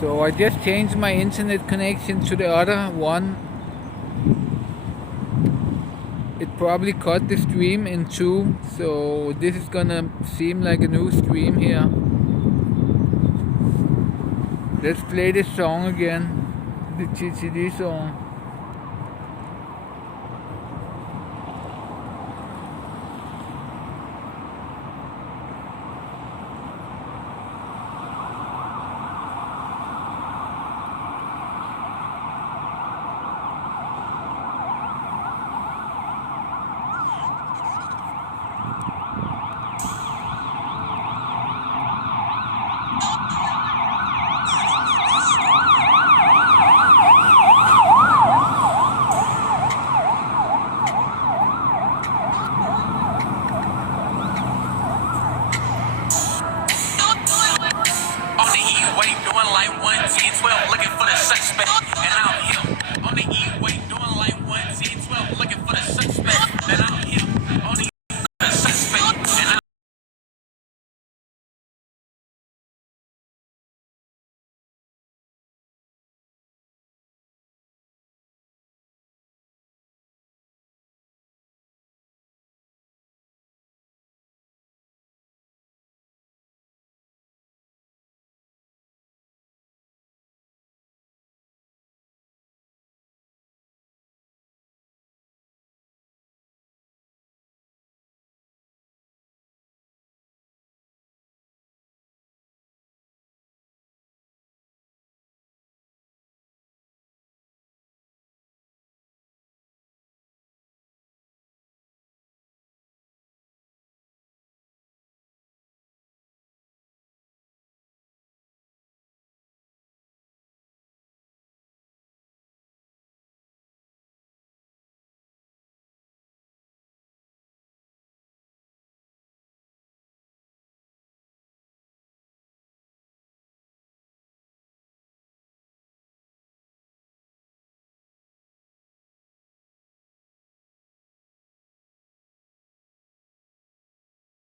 So I just changed my internet connection to the other one. It probably cut the stream in two, so this is gonna seem like a new stream here. Let's play this song again, the TTD song.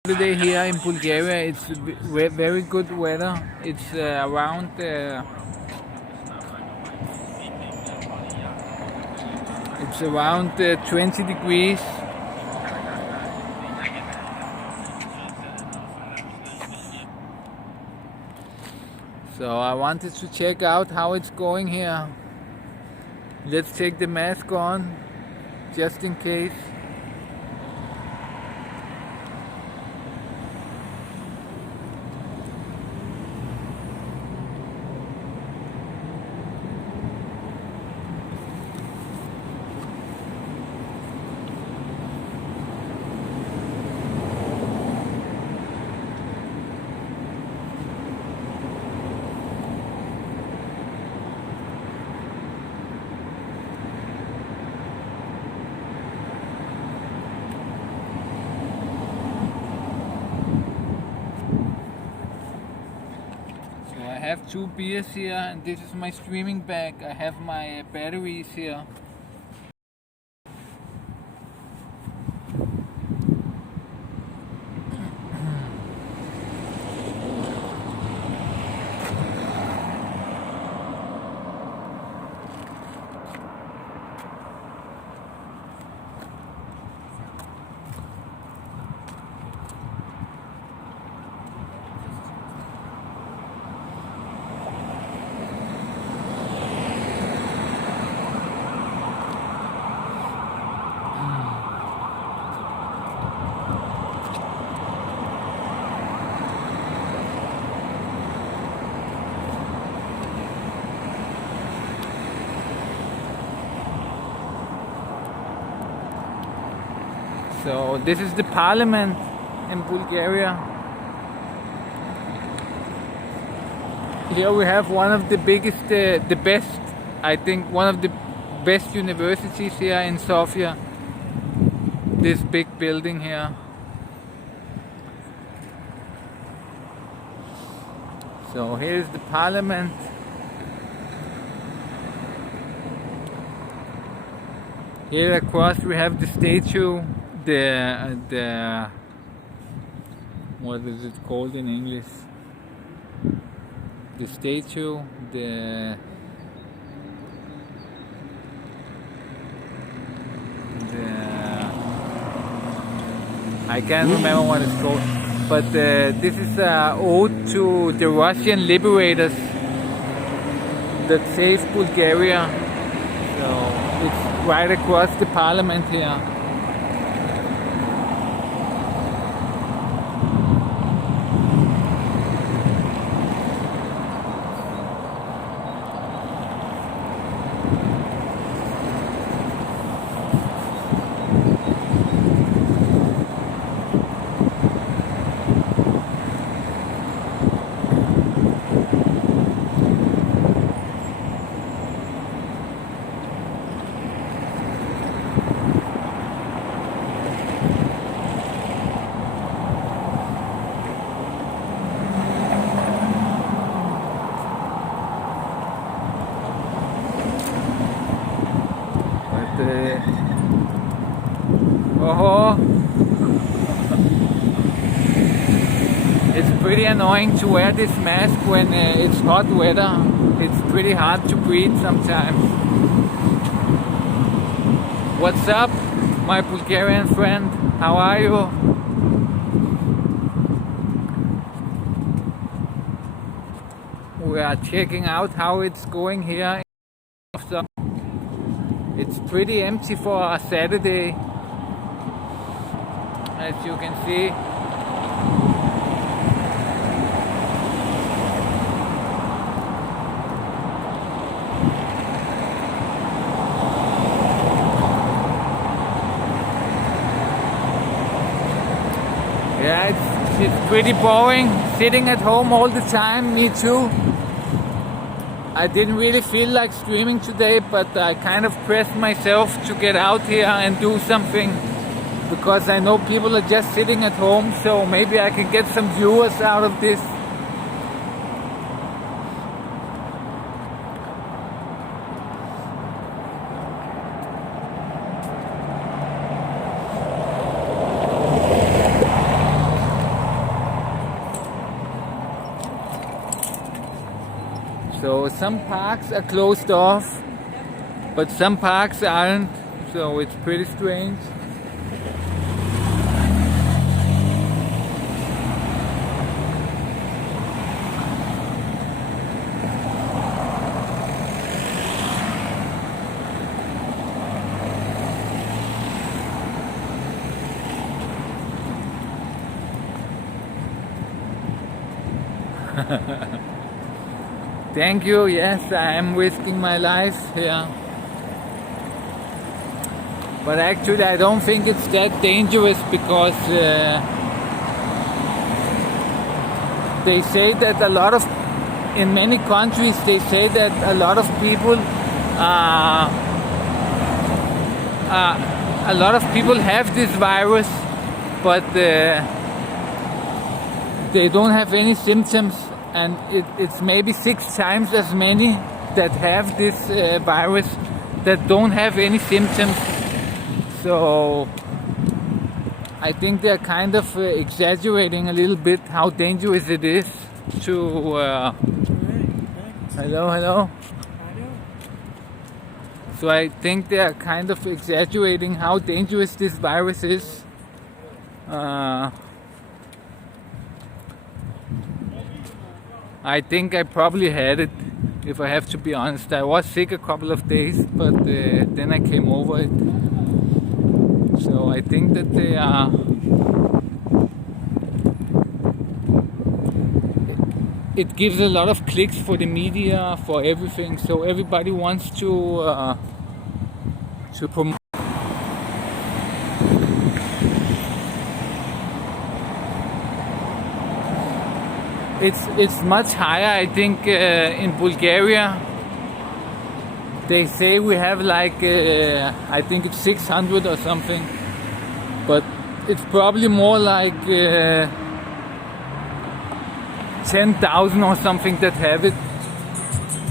Today here in Bulgaria, it's very good weather. It's around 20 degrees. So I wanted to check out how it's going here. Let's take the mask on, just in case. I have 2 beers here, and this is my streaming bag. I have my batteries here. So this is the parliament in Bulgaria. Here we have one of the biggest, the best, I think one of the best universities here in Sofia. This big building here. So here's the parliament. Here across we have the statue, the what is it called in English? the statue, the I can't remember what it's called, but this is an ode to the Russian liberators that saved Bulgaria. So it's right across the parliament here. It's pretty annoying to wear this mask when it's hot weather. It's pretty hard to breathe sometimes. What's up, my Bulgarian friend? How are you? We are checking out how it's going here. It's pretty empty for a Saturday, as you can see. Yeah, it's pretty boring sitting at home all the time. Me too. I didn't really feel like streaming today, but I kind of pressed myself to get out here and do something, because I know people are just sitting at home, so maybe I can get some viewers out of this. So some parks are closed off, but some parks aren't, so it's pretty strange. Thank you. Yes, I am risking my life here. But actually I don't think it's that dangerous, because they say that in many countries they say that a lot of people have this virus, but they don't have any symptoms. And it's maybe 6 times as many that have this virus that don't have any symptoms. So I think they're kind of exaggerating a little bit how dangerous it is to... Hello. So I think they're kind of exaggerating how dangerous this virus is. I think I probably had it, if I have to be honest. I was sick a couple of days, but then I came over it. So I think that they are... It gives a lot of clicks for the media, for everything. So everybody wants to promote. It's much higher, I think, in Bulgaria. They say we have like, I think it's 600 or something, but it's probably more like 10,000 or something that have it.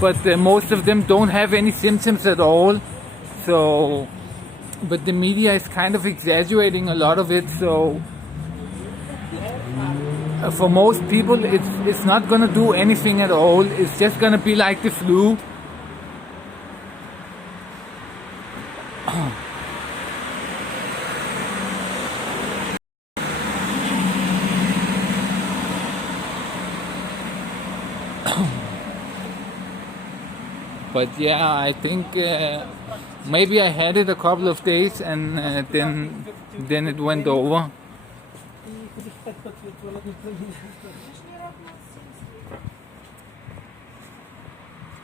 But most of them don't have any symptoms at all. So, but the media is kind of exaggerating a lot of it. So for most people, it's not gonna do anything at all. It's just gonna be like the flu. But yeah, I think maybe I had it a couple of days and then it went over.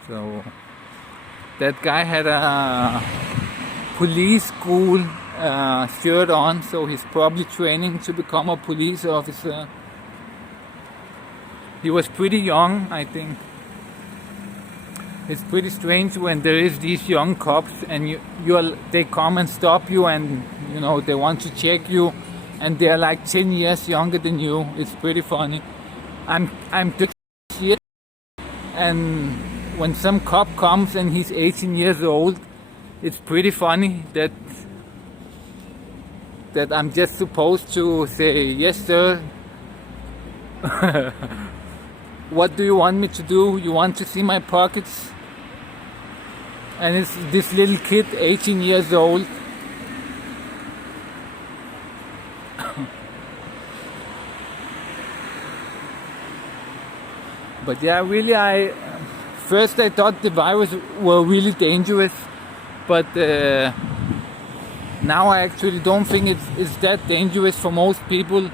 So that guy had a police school shirt on, so he's probably training to become a police officer. He was pretty young, I think. It's pretty strange when there is these young cops and they come and stop you, and you know they want to check you, and they're like 10 years younger than you. It's pretty funny. I'm 30 years, and when some cop comes and he's 18 years old, it's pretty funny that I'm just supposed to say, yes sir. What do you want me to do? You want to see my pockets? And it's this little kid, 18 years old. But yeah, really, first I thought the virus were really dangerous, but now I actually don't think it's that dangerous for most people.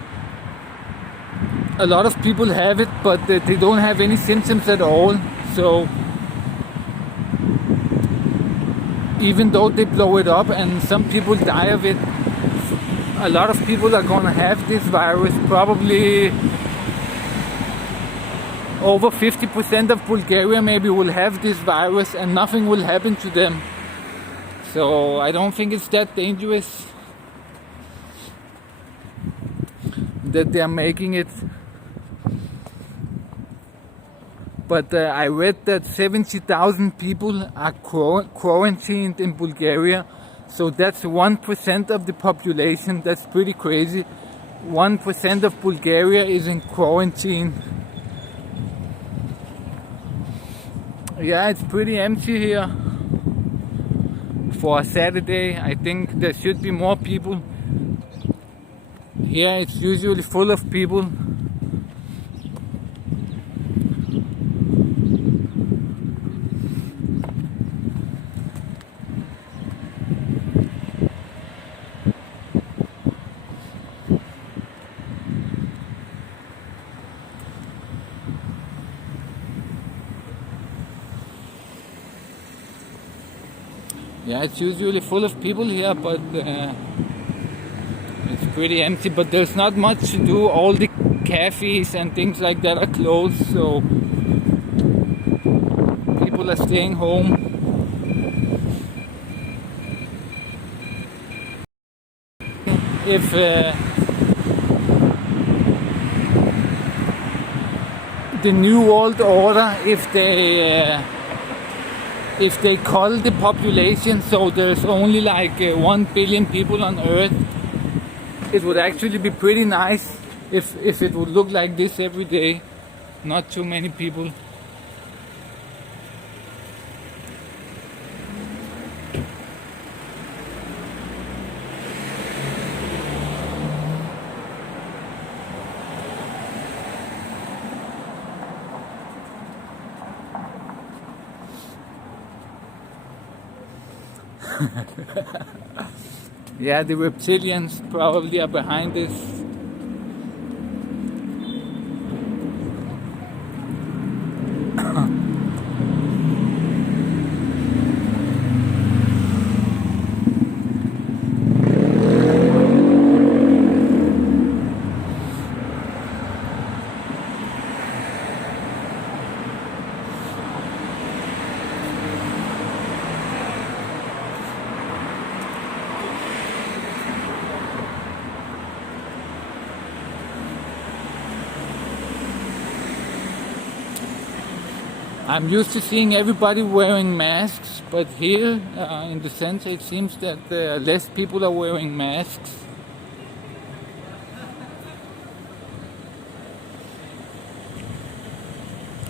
A lot of people have it, but they don't have any symptoms at all. So even though they blow it up and some people die of it, a lot of people are gonna have this virus. Probably over 50% of Bulgaria maybe will have this virus and nothing will happen to them. So I don't think it's that dangerous that they are making it. But I read that 70,000 people are quarantined in Bulgaria. So that's 1% of the population. That's pretty crazy. 1% of Bulgaria is in quarantine. Yeah, it's pretty empty here for a Saturday. I think there should be more people. Here it's usually full of people. Yeah, it's usually full of people here, but it's pretty empty. But there's not much to do. All the cafes and things like that are closed, so people are staying home. If the New World Order, if they cull the population so there's only like 1 billion people on Earth, it would actually be pretty nice if it would look like this every day. Not too many people. Yeah, the reptilians probably are behind this. I'm used to seeing everybody wearing masks, but here in the center it seems that less people are wearing masks.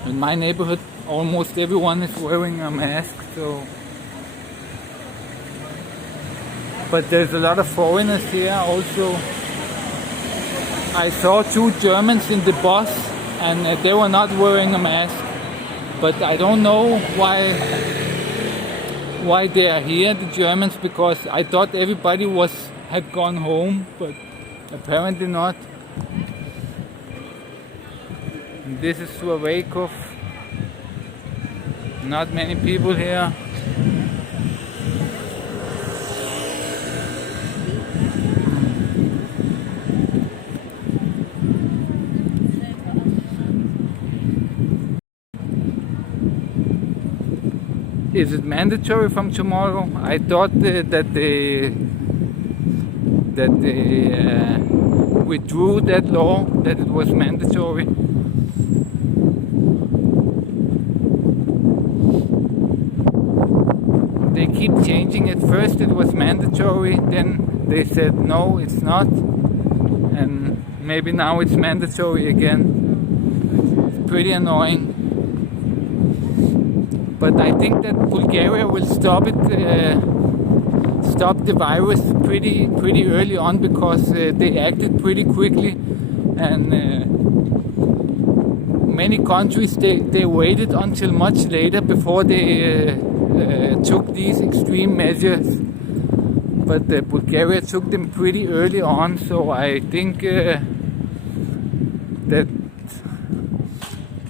In my neighborhood, almost everyone is wearing a mask, so. But there's a lot of foreigners here also. I saw 2 Germans in the bus and they were not wearing a mask. But I don't know why they are here, the Germans, because I thought everybody had gone home, but apparently not. And this is Slovakia. Not many people here. Is it mandatory from tomorrow? I thought that they withdrew that law, that it was mandatory. They keep changing it. First it was mandatory, then they said no, it's not, and maybe now it's mandatory again. It's pretty annoying. But I think that Bulgaria will stop the virus pretty early on, because they acted pretty quickly, and many countries they waited until much later before they took these extreme measures. But Bulgaria took them pretty early on, so I think that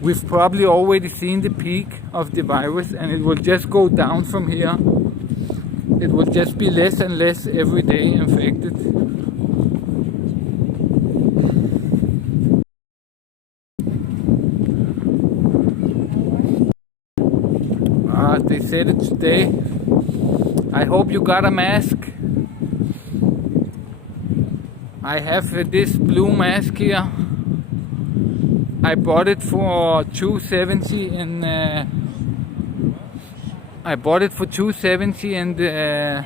we've probably already seen the peak of the virus, and it will just go down from here. It will just be less and less every day infected. They said it today. I hope you got a mask. I have this blue mask here. I bought it for $2.70 in. I bought it for $2.70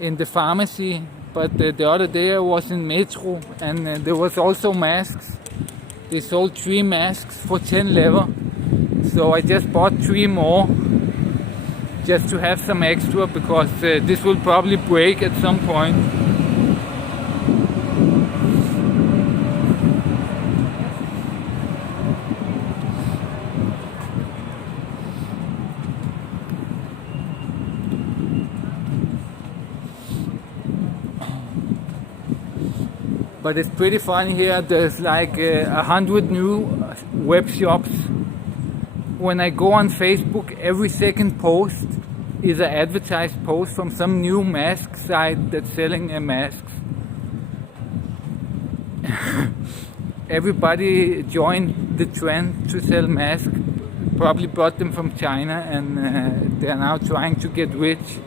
in the pharmacy. But the other day I was in Metro, and there was also masks. They sold 3 masks for 10 lever. So I just bought 3 more, just to have some extra, because this will probably break at some point. But it's pretty funny here. There's like 100 new web shops. When I go on Facebook, every second post is an advertised post from some new mask site that's selling masks. Everybody joined the trend to sell masks, probably bought them from China, and they're now trying to get rich.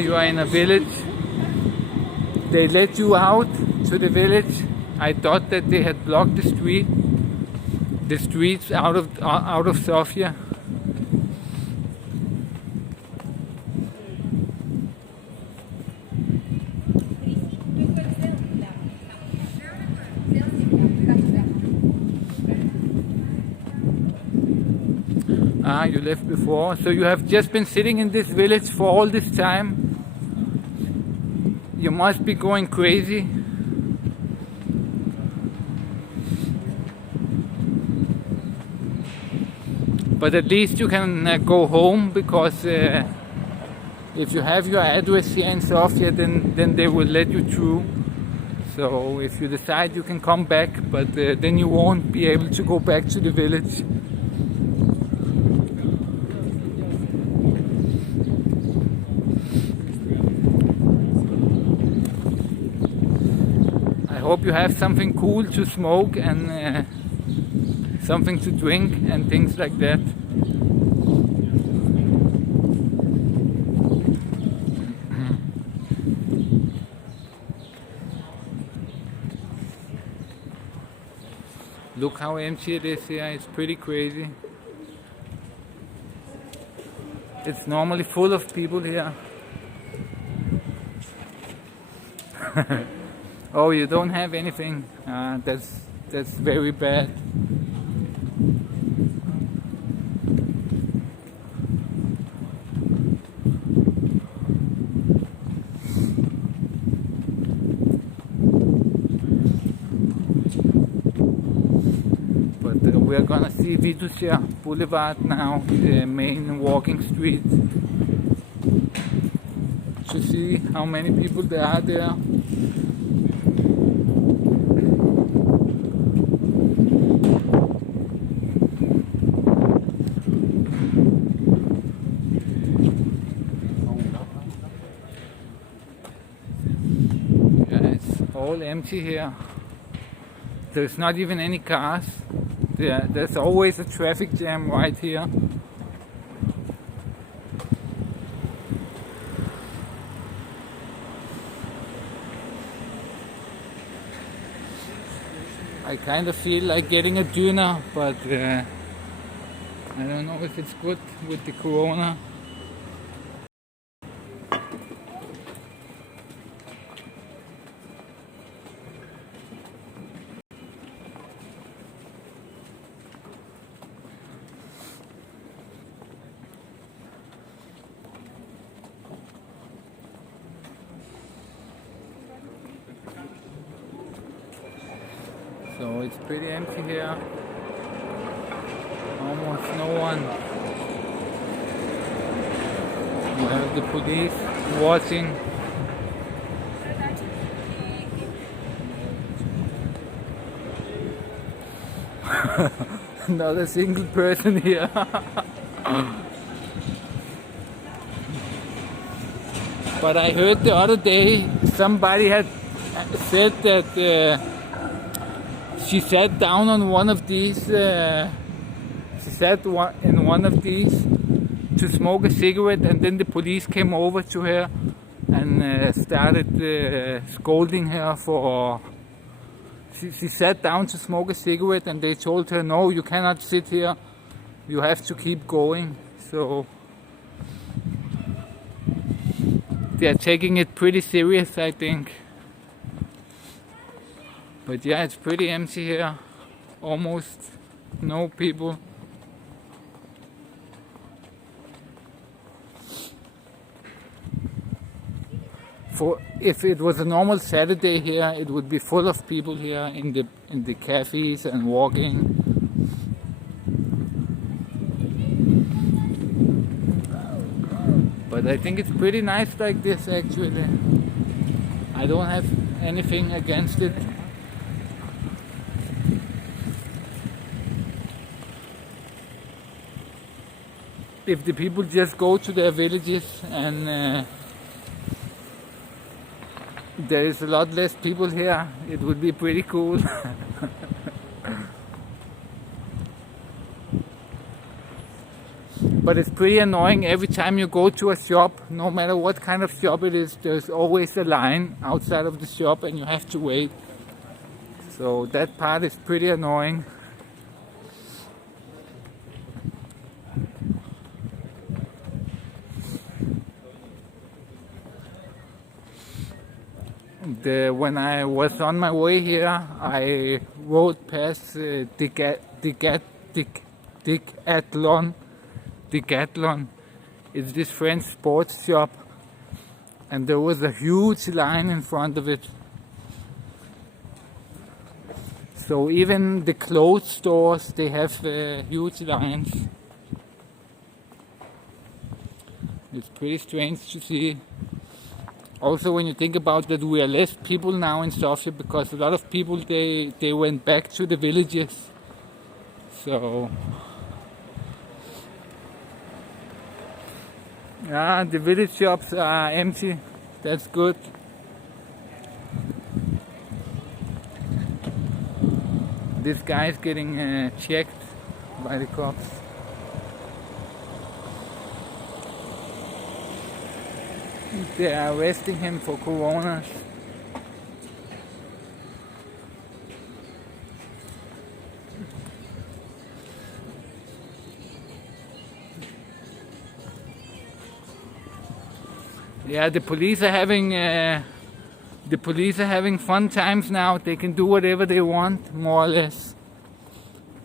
You are in a village. They let you out to the village. I thought that they had blocked the streets out of Sofia. You left before, so you have just been sitting in this village for all this time. You must be going crazy. But at least you can go home, because if you have your address here in Sofia, then they will let you through. So if you decide, you can come back, but then you won't be able to go back to the village. I hope you have something cool to smoke and something to drink and things like that. Look how empty it is here, it's pretty crazy. It's normally full of people here. Oh, you don't have anything. That's very bad. But we're gonna see Vidusia Boulevard now, the main walking street, to see how many people there are there. All empty here. There's not even any cars. There's always a traffic jam right here. I kind of feel like getting a dinner, but I don't know if it's good with the corona. So it's pretty empty here. Almost no one. We have the police watching. Not a single person here. But I heard the other day somebody had said that she sat down on one of these. She sat in one of these to smoke a cigarette, and then the police came over to her and started scolding her for. She sat down to smoke a cigarette, and they told her, "No, you cannot sit here. You have to keep going." So they are taking it pretty serious, I think. But yeah, it's pretty empty here. Almost no people. If it was a normal Saturday here, it would be full of people here in the cafes and walking. But I think it's pretty nice like this actually. I don't have anything against it. If the people just go to their villages and there is a lot less people here, it would be pretty cool. But it's pretty annoying every time you go to a shop, no matter what kind of shop it is, there's always a line outside of the shop and you have to wait. So that part is pretty annoying. When I was on my way here, I rode past Decathlon. It's this French sports shop, and there was a huge line in front of it. So even the clothes stores, they have huge lines. It's pretty strange to see. Also, when you think about that, we are less people now in Sofia because a lot of people they went back to the villages. So yeah, the village shops are empty. That's good. This guy is getting checked by the cops. They are arresting him for corona. Yeah, the police are having fun times now. They can do whatever they want, more or less.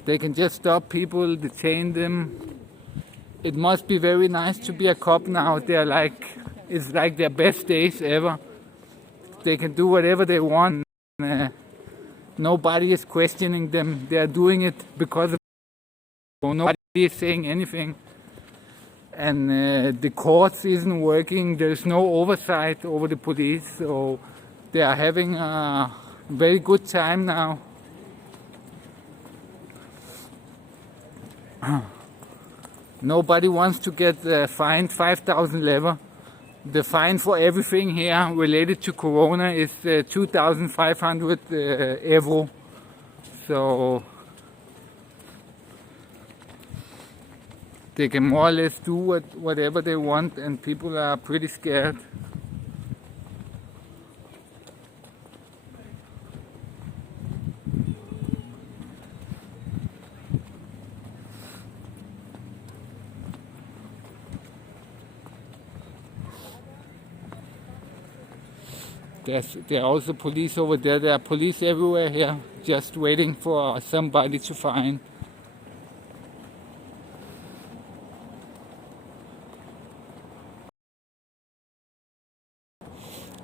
They can just stop people, detain them. It must be very nice to be a cop now. It's like their best days ever. They can do whatever they want. Nobody is questioning them. They are doing it because of nobody is saying anything. And the courts isn't working. There's no oversight over the police, so they are having a very good time now. Nobody wants to get fined 5,000 lever. The fine for everything here related to Corona is 2,500 euro. So they can more or less do whatever they want, and people are pretty scared. There are also police over there. There are police everywhere here, just waiting for somebody to find.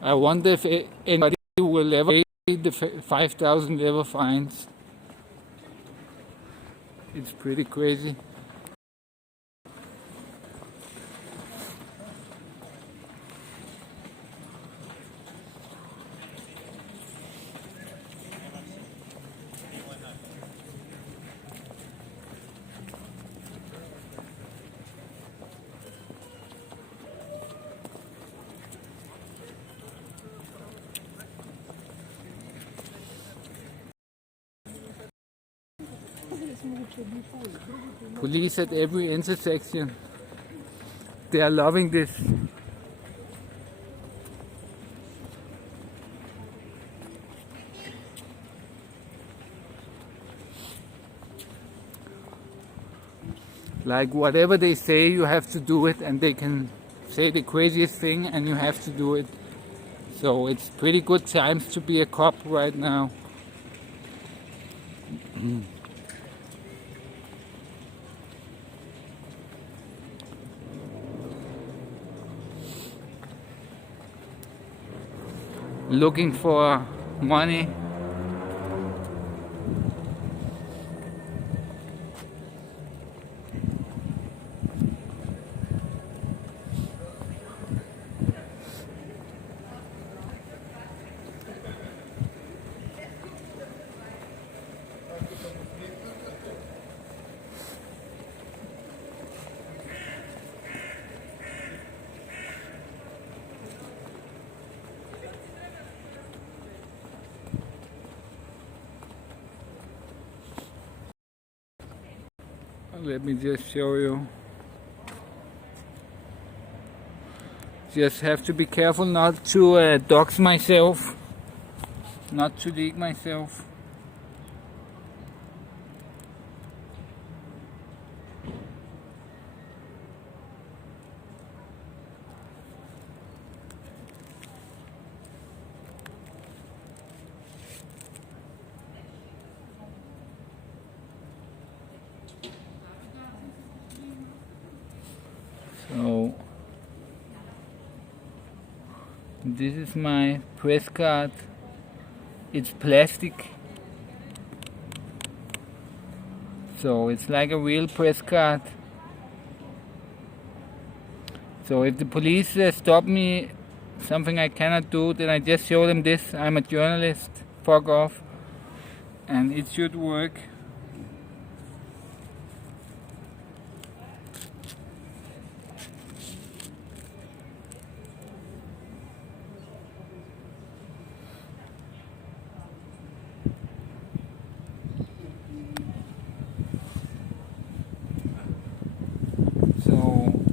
I wonder if anybody will ever pay the 5,000 ever fines. It's pretty crazy. Police at every intersection. They are loving this. Like whatever they say, you have to do it, and they can say the craziest thing and you have to do it. So it's pretty good times to be a cop right now. Looking for money. Let me just show you. Just have to be careful not to dox myself, not to leak myself. So this is my press card. It's plastic, so it's like a real press card. So if the police stop me, something I cannot do, then I just show them this. I'm a journalist, fuck off, and it should work.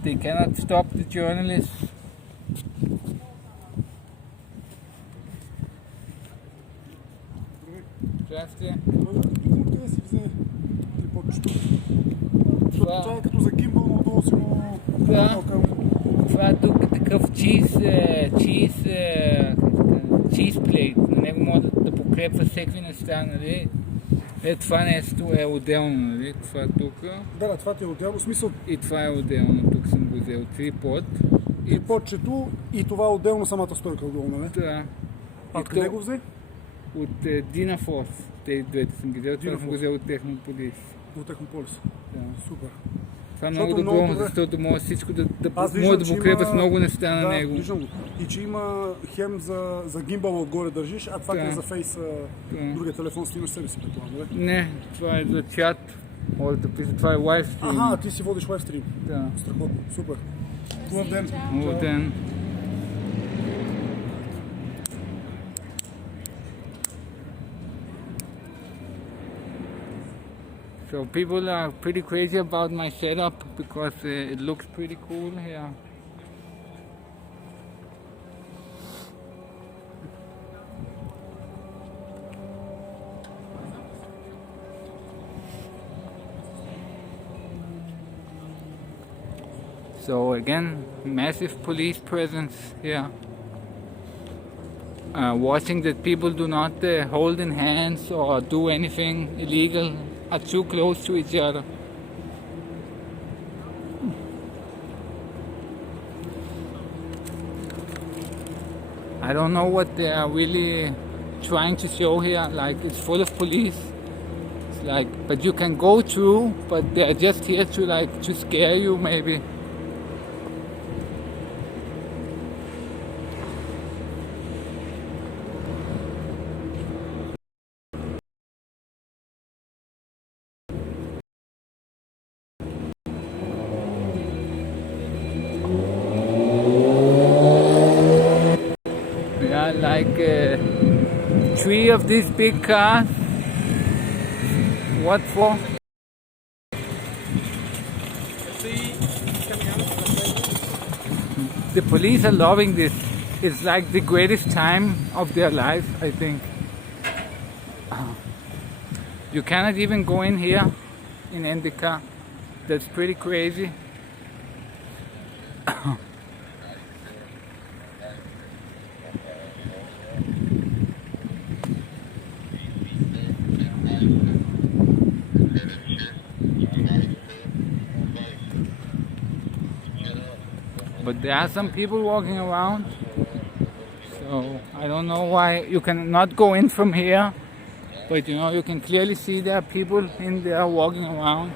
They cannot stop the journalists. Здрасти. Това е като за гимбъл, надолу си го... Да. Това е тук такъв чиз cheese plate, на него може да покрепва всеки неща, нали? Това нещо е отделно, нали? Това тук. Да, това ти е отделно, в смисъл. И това е отделно, тук съм го взел трипод. И подчето, и това е отделно самата стойка отдолу, нали? Да. А къде го взе? От Dynaforce. Те двете съм ги взел, това съм го взел от Технополис. От Технополис. Да. Супер. Това е много добро, защото може всичко да покрепва с много неща на него. Виждам го. И че има хем за гимбала отгоре държиш, а това е за фейс, другия телефон снимаш себе си, предполагам, нали? Не, това е за чат. Може да пише, това е лайвстрим. Аха, ти си водиш лайвстрим. Да. Страхотно, супер. Хубав ден. Хубав ден. So people are pretty crazy about my setup because it looks pretty cool here. So again, massive police presence here. Watching that people do not hold in hands or do anything illegal, are too close to each other. I don't know what they are really trying to show here, like it's full of police. It's like, but you can go through, but they're just here to scare you maybe. Like 3 of these big cars. What for? The police are loving this. It's like the greatest time of their life, I think. You cannot even go in here in Indica. That's pretty crazy. But there are some people walking around, so I don't know why you cannot go in from here, but you know, you can clearly see there are people in there walking around.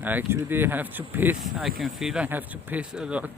I actually have to piss. I can feel I have to piss a lot.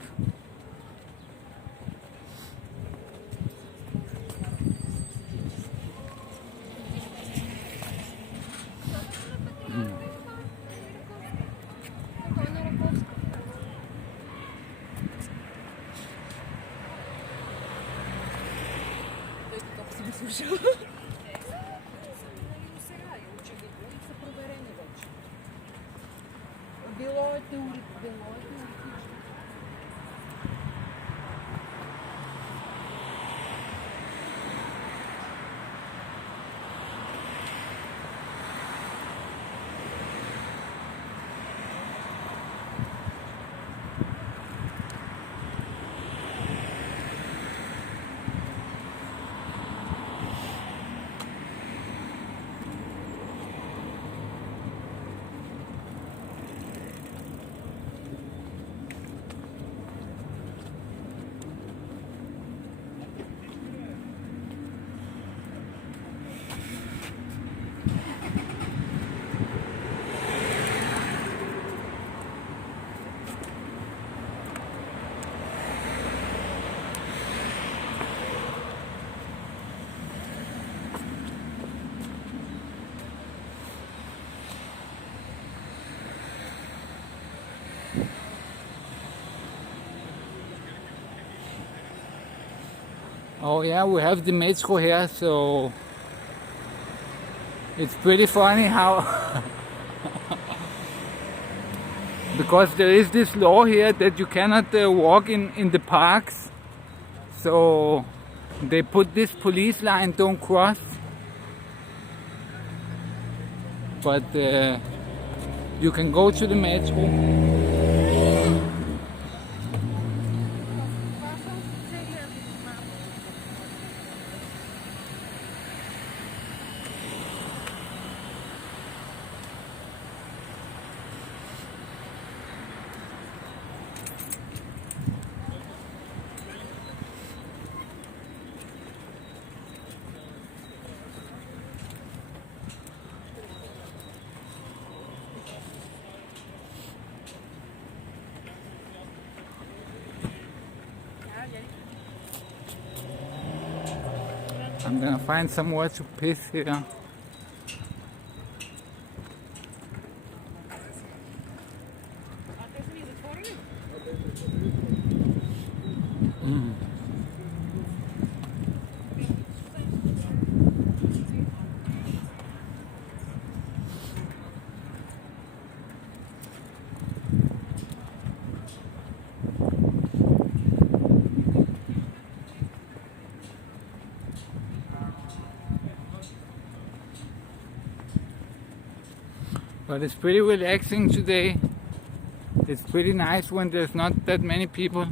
Oh yeah, we have the metro here, so it's pretty funny how because there is this law here that you cannot walk in the parks, so they put this police line, don't cross, but you can go to the metro. I'm gonna find somewhere to piss here. But it's pretty relaxing today. It's pretty nice when there's not that many people.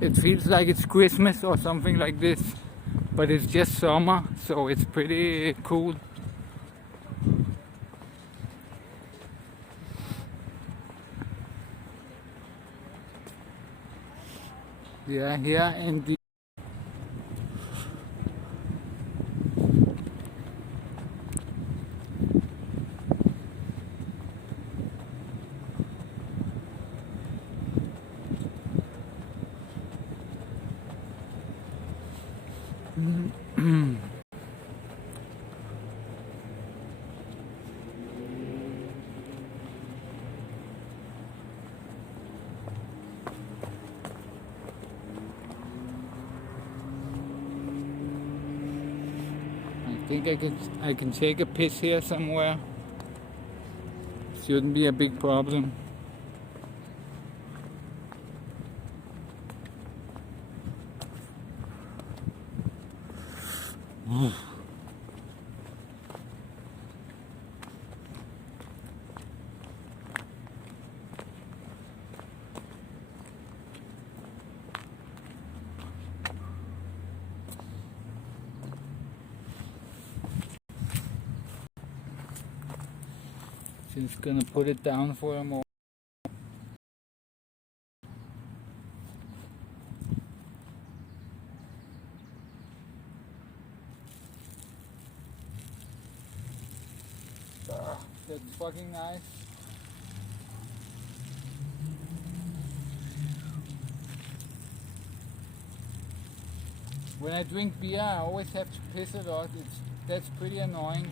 It feels like it's Christmas or something like this, but it's just summer, so it's pretty cool. Yeah, here in the I think I can take a piss here somewhere. Shouldn't be a big problem. Just gonna put it down for a moment. That's fucking nice. When I drink beer, I always have to piss a lot. That's pretty annoying.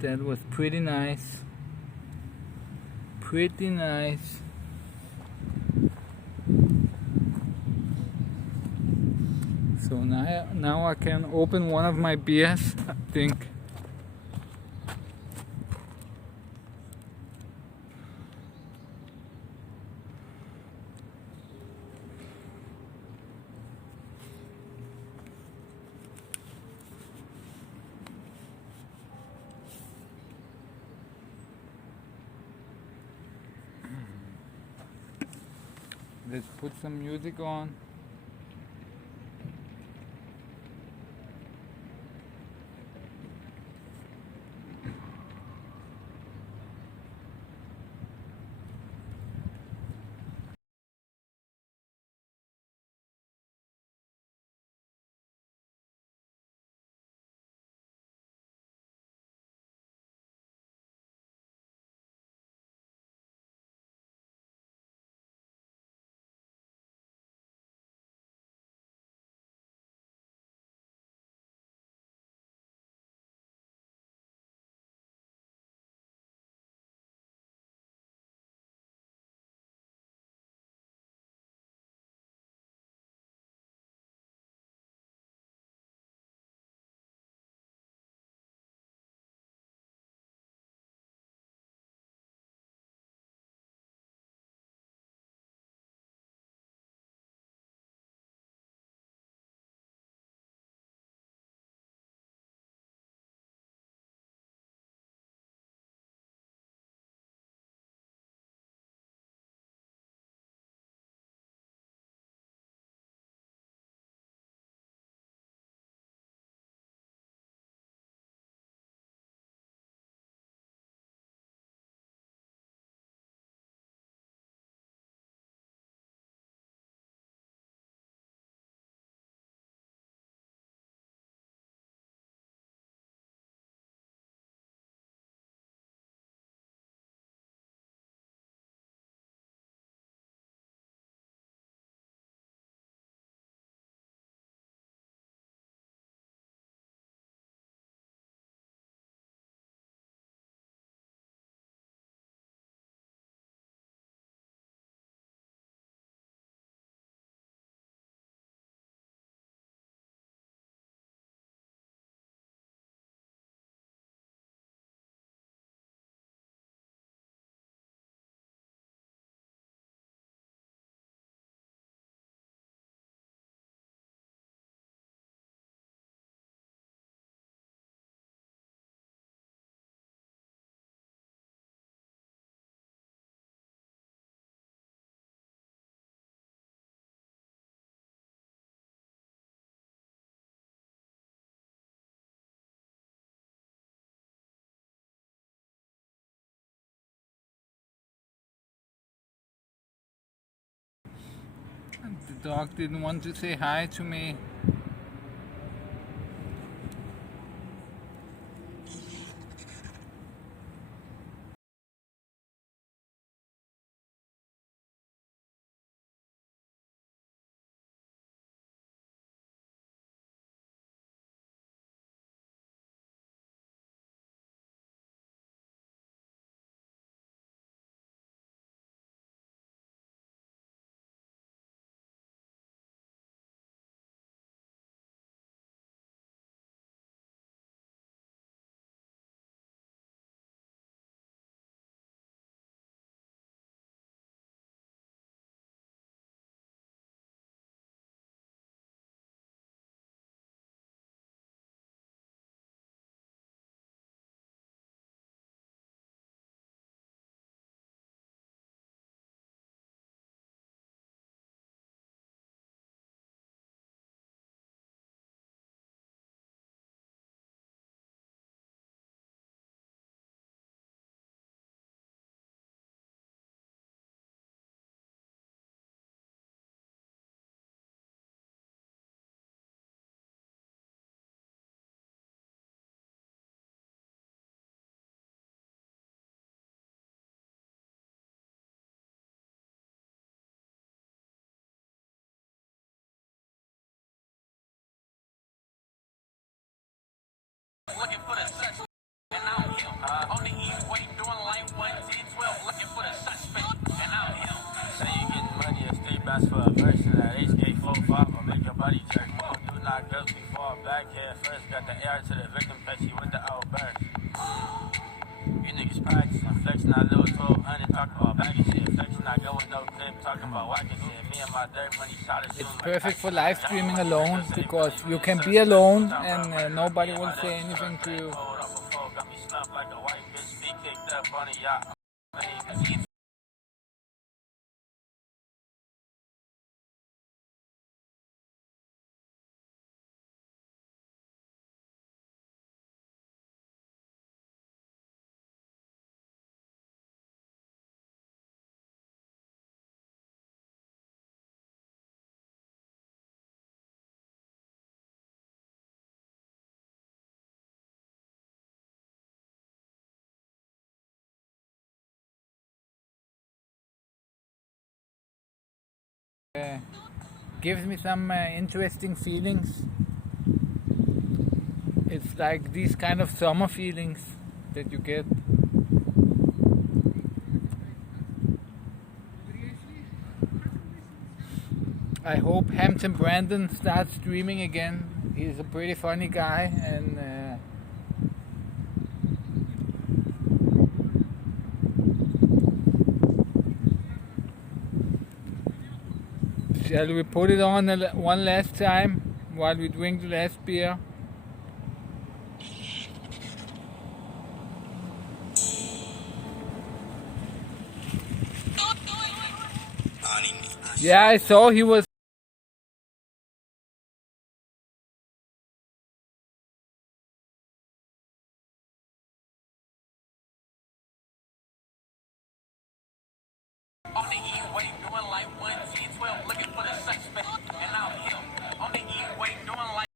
That was pretty nice. Pretty nice. So now I can open one of my beers, I think. Let's put some music on. The dog didn't want to say hi to me. Looking for the suspect, and out here. On the E-way, doing like 110-12, looking for the suspect, and out here. Say you getting money at State Bass for a verse at HK45, I'll make your body jerk. Do not go too far back here. First got the air to the victim, patchy with the outburst. You niggas practicing, flexing that little 1200, talking about baggy shit. Flexing not going no clip, talking about whacking shit. Me and my dirt money shot it. It's perfect for live streaming alone because you can be alone and nobody will say anything to you. Got me snuffed like a white bitch, feet kicked up on a yacht. Gives me some interesting feelings. It's like these kind of summer feelings that you get. I hope Hampton Brandon starts streaming again. He's a pretty funny guy and shall we put it on one last time while we drink the last beer? Yeah, I saw he was On the E-way, doing like 110-12, looking for the suspect, and out here. On the E-way, doing like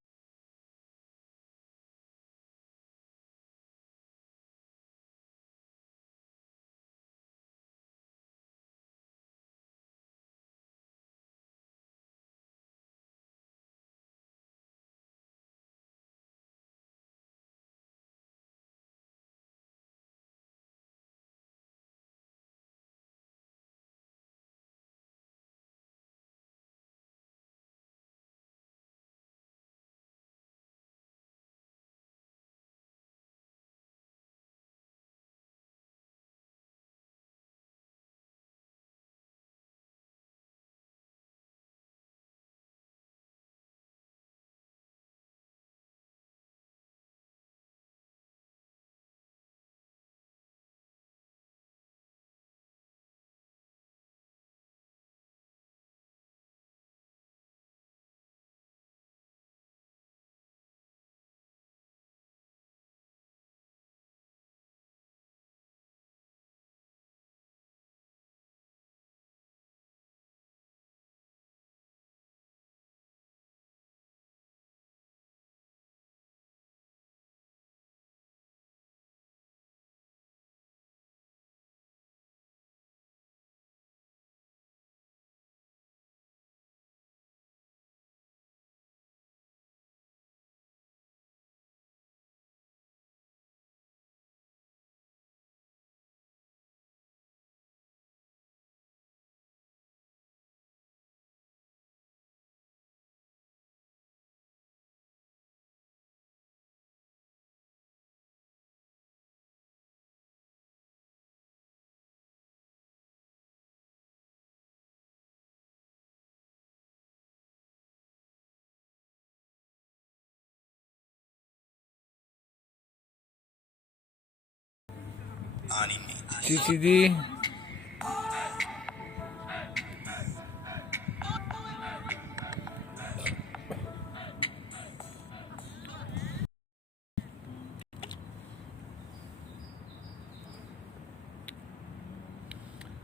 GTD.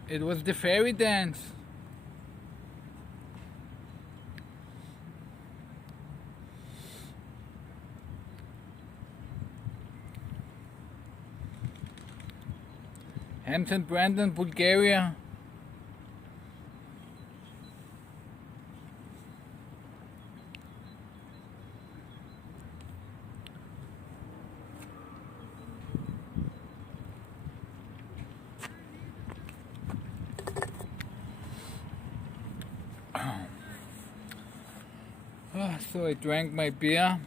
It was the fairy dance. Hampton, Brandon, Bulgaria. So I drank my beer.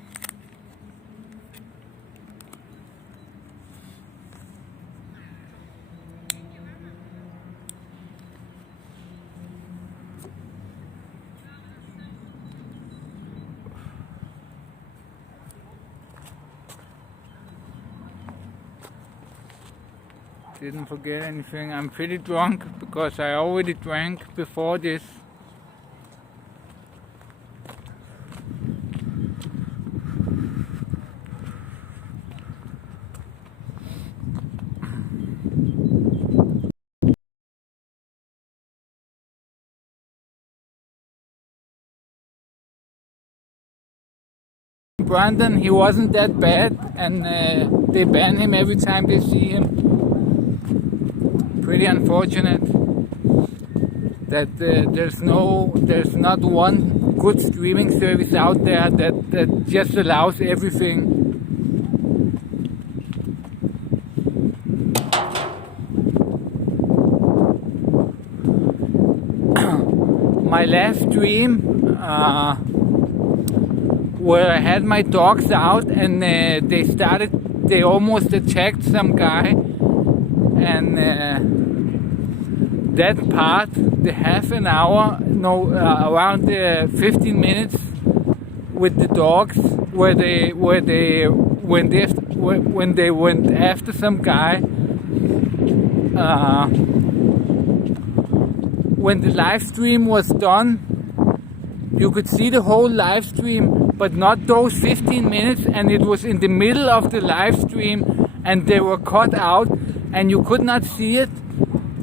Didn't forget anything. I'm pretty drunk because I already drank before this. Brandon, he wasn't that bad, and they ban him every time they see him. Pretty unfortunate that there's not one good streaming service out there that just allows everything. My last stream, where I had my dogs out and they almost attacked some guy, and that part, the half an hour, around 15 minutes with the dogs, when they went after some guy, when the live stream was done, you could see the whole live stream, but not those 15 minutes, and it was in the middle of the live stream, and they were cut out, and you could not see it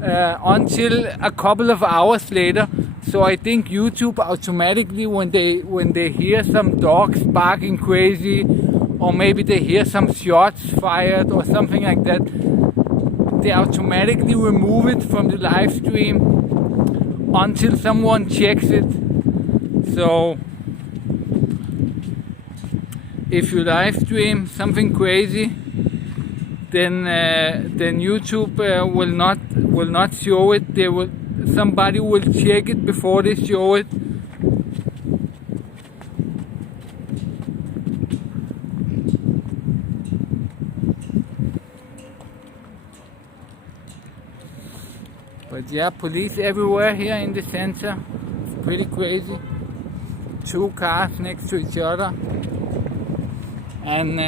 until a couple of hours later. So I think YouTube automatically, when they hear some dogs barking crazy, or maybe they hear some shots fired or something like that, they automatically remove it from the live stream until someone checks it. So if you live stream something crazy, then YouTube will not show it. Somebody will check it before they show it. But yeah, police everywhere here in the center. It's pretty crazy. 2 cars next to each other, and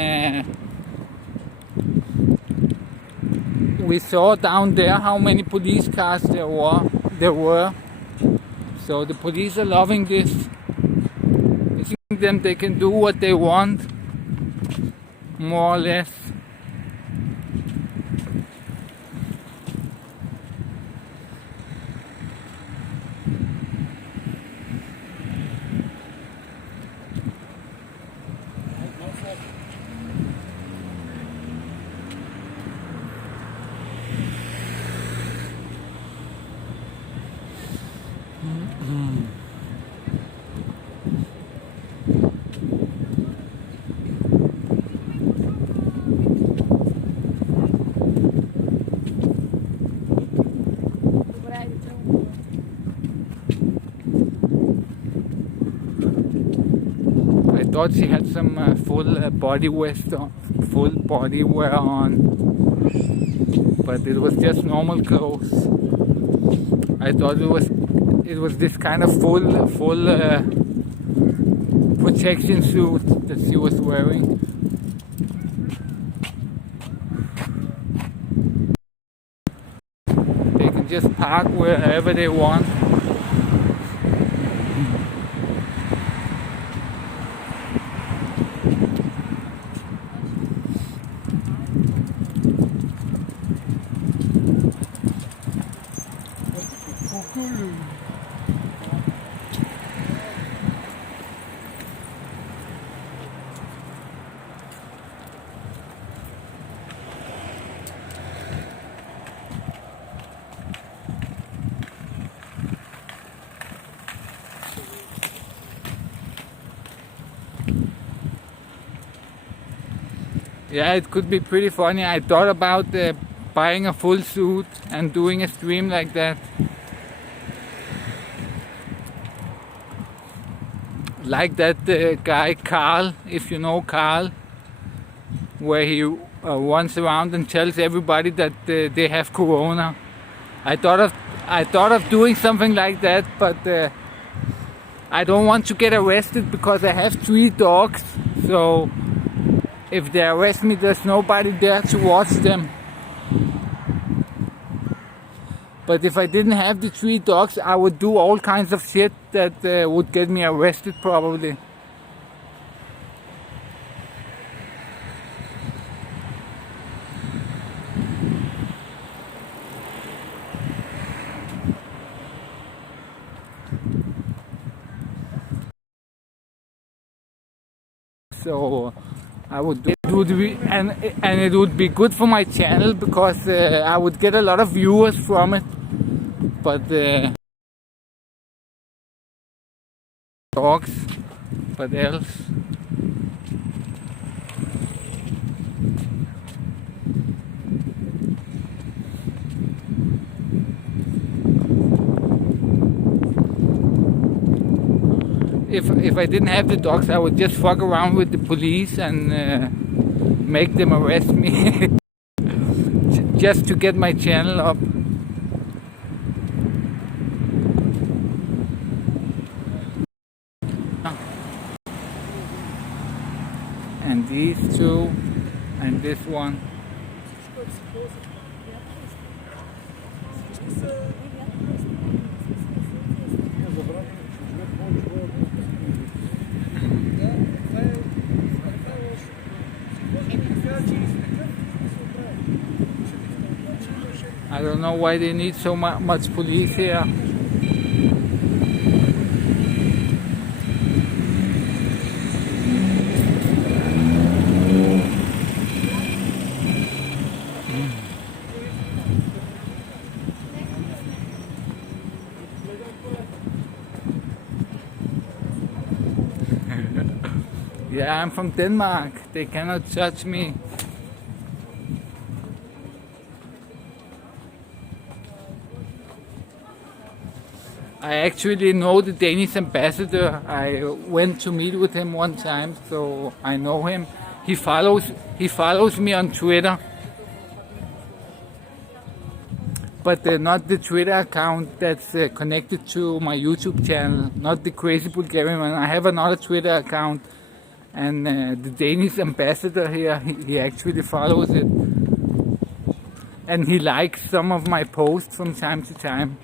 we saw down there how many police cars there were. So the police are loving this. I think they can do what they want, more or less. I thought she had some full body wear on, but it was just normal clothes. I thought it was this kind of full protection suit that she was wearing. park wherever they want. Yeah, it could be pretty funny. I thought about buying a full suit and doing a stream like that. Like that guy Carl, if you know Carl, where he runs around and tells everybody that they have corona. I thought of doing something like that, but I don't want to get arrested because I have 3 dogs. So if they arrest me, there's nobody there to watch them. But if I didn't have the 3 dogs, I would do all kinds of shit that would get me arrested probably. So I would do it, and it would be good for my channel because I would get a lot of viewers from it. But dogs, but else. If I didn't have the dogs, I would just fuck around with the police and make them arrest me just to get my channel up. And these 2 and this one. I don't know why they need so much police here. Yeah, I'm from Denmark. They cannot judge me. I actually know the Danish ambassador. I went to meet with him one time, so I know him. He follows me on Twitter, but not the Twitter account that's connected to my YouTube channel, not the Crazy Bulgarian one. I have another Twitter account, and the Danish ambassador here, he actually follows it, and he likes some of my posts from time to time.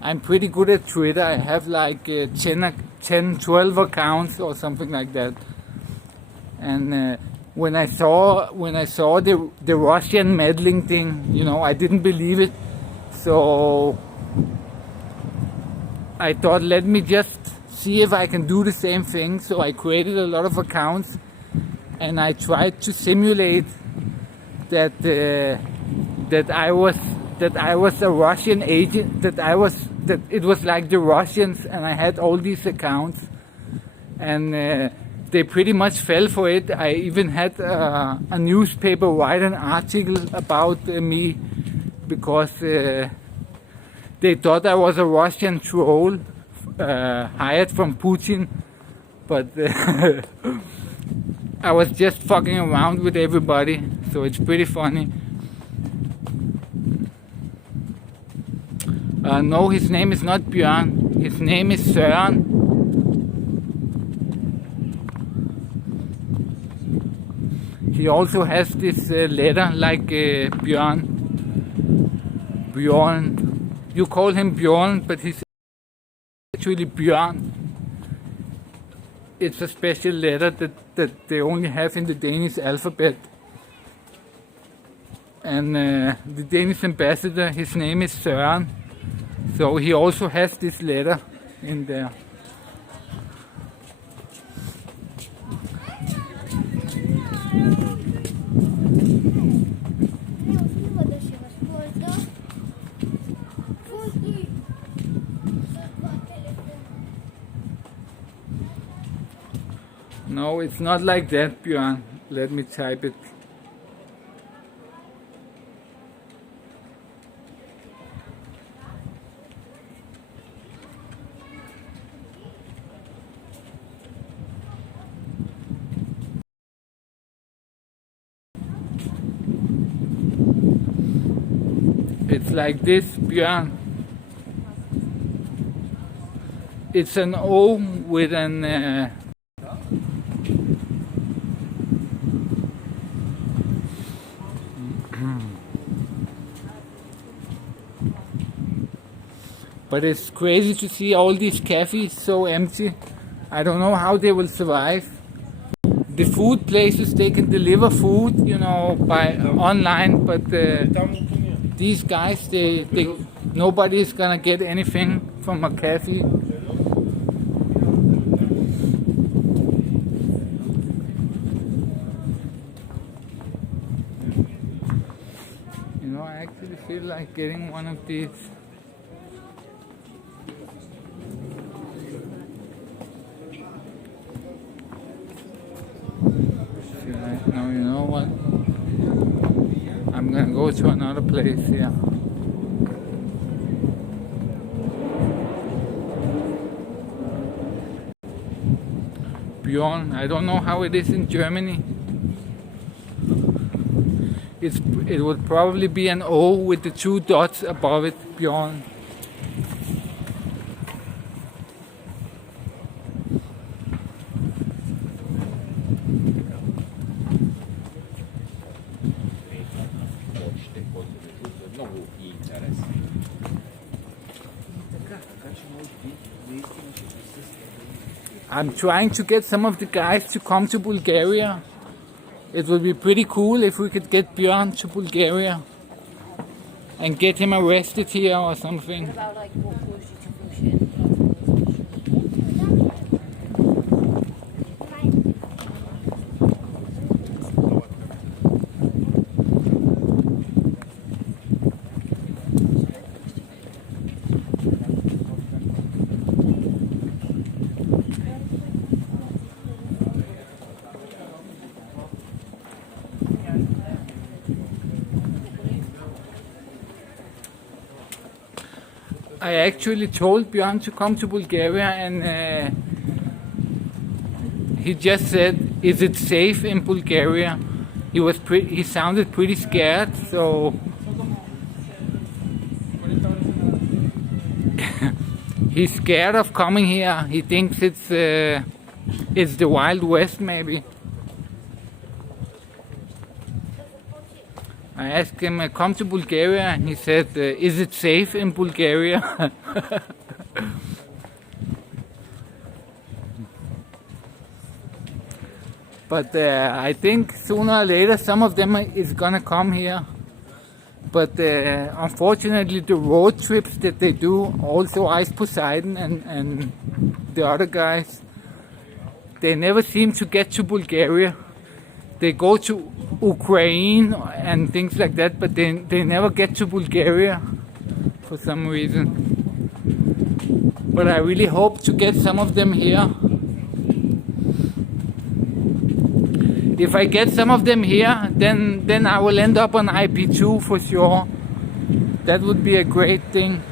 I'm pretty good at Twitter. I have like 12 accounts or something like that. And when I saw the Russian meddling thing, you know, I didn't believe it. So I thought, let me just see if I can do the same thing. So I created a lot of accounts, and I tried to simulate that I was a Russian agent, that it was like the Russians, and I had all these accounts, and they pretty much fell for it. I even had a newspaper write an article about me because they thought I was a Russian troll hired from Putin, but I was just fucking around with everybody, so it's pretty funny. No, his name is not Björn. His name is Søren. He also has this letter like Björn. Björn. You call him Björn, but he's actually Björn. It's a special letter that they only have in the Danish alphabet. And the Danish ambassador, his name is Søren. So he also has this letter in there. No, it's not like that, Björn. Let me type it. It's like this, Björn. It's an O with an but it's crazy to see all these cafes so empty. I don't know how they will survive. The food places, they can deliver food, you know, by online, but these guys, nobody is gonna get anything from a cafe. You know, I actually feel like getting one of these. No, you know what? I'm gonna go to another place here. Björn, I don't know how it is in Germany. It would probably be an O with the two dots above it, Björn. I'm trying to get some of the guys to come to Bulgaria. It would be pretty cool if we could get Björn to Bulgaria and get him arrested here or something. About like what caused you to bullshit? I actually told Björn to come to Bulgaria, and he just said, "Is it safe in Bulgaria?" He sounded pretty scared, so he's scared of coming here. He thinks it's the Wild West, maybe. I asked him, come to Bulgaria, and he said, is it safe in Bulgaria? But I think sooner or later some of them is gonna come here. But unfortunately the road trips that they do, also Ice Poseidon and the other guys, they never seem to get to Bulgaria. They go to Ukraine and things like that, but they never get to Bulgaria for some reason. But I really hope to get some of them here. If I get some of them here, then I will end up on IP2 for sure. That would be a great thing.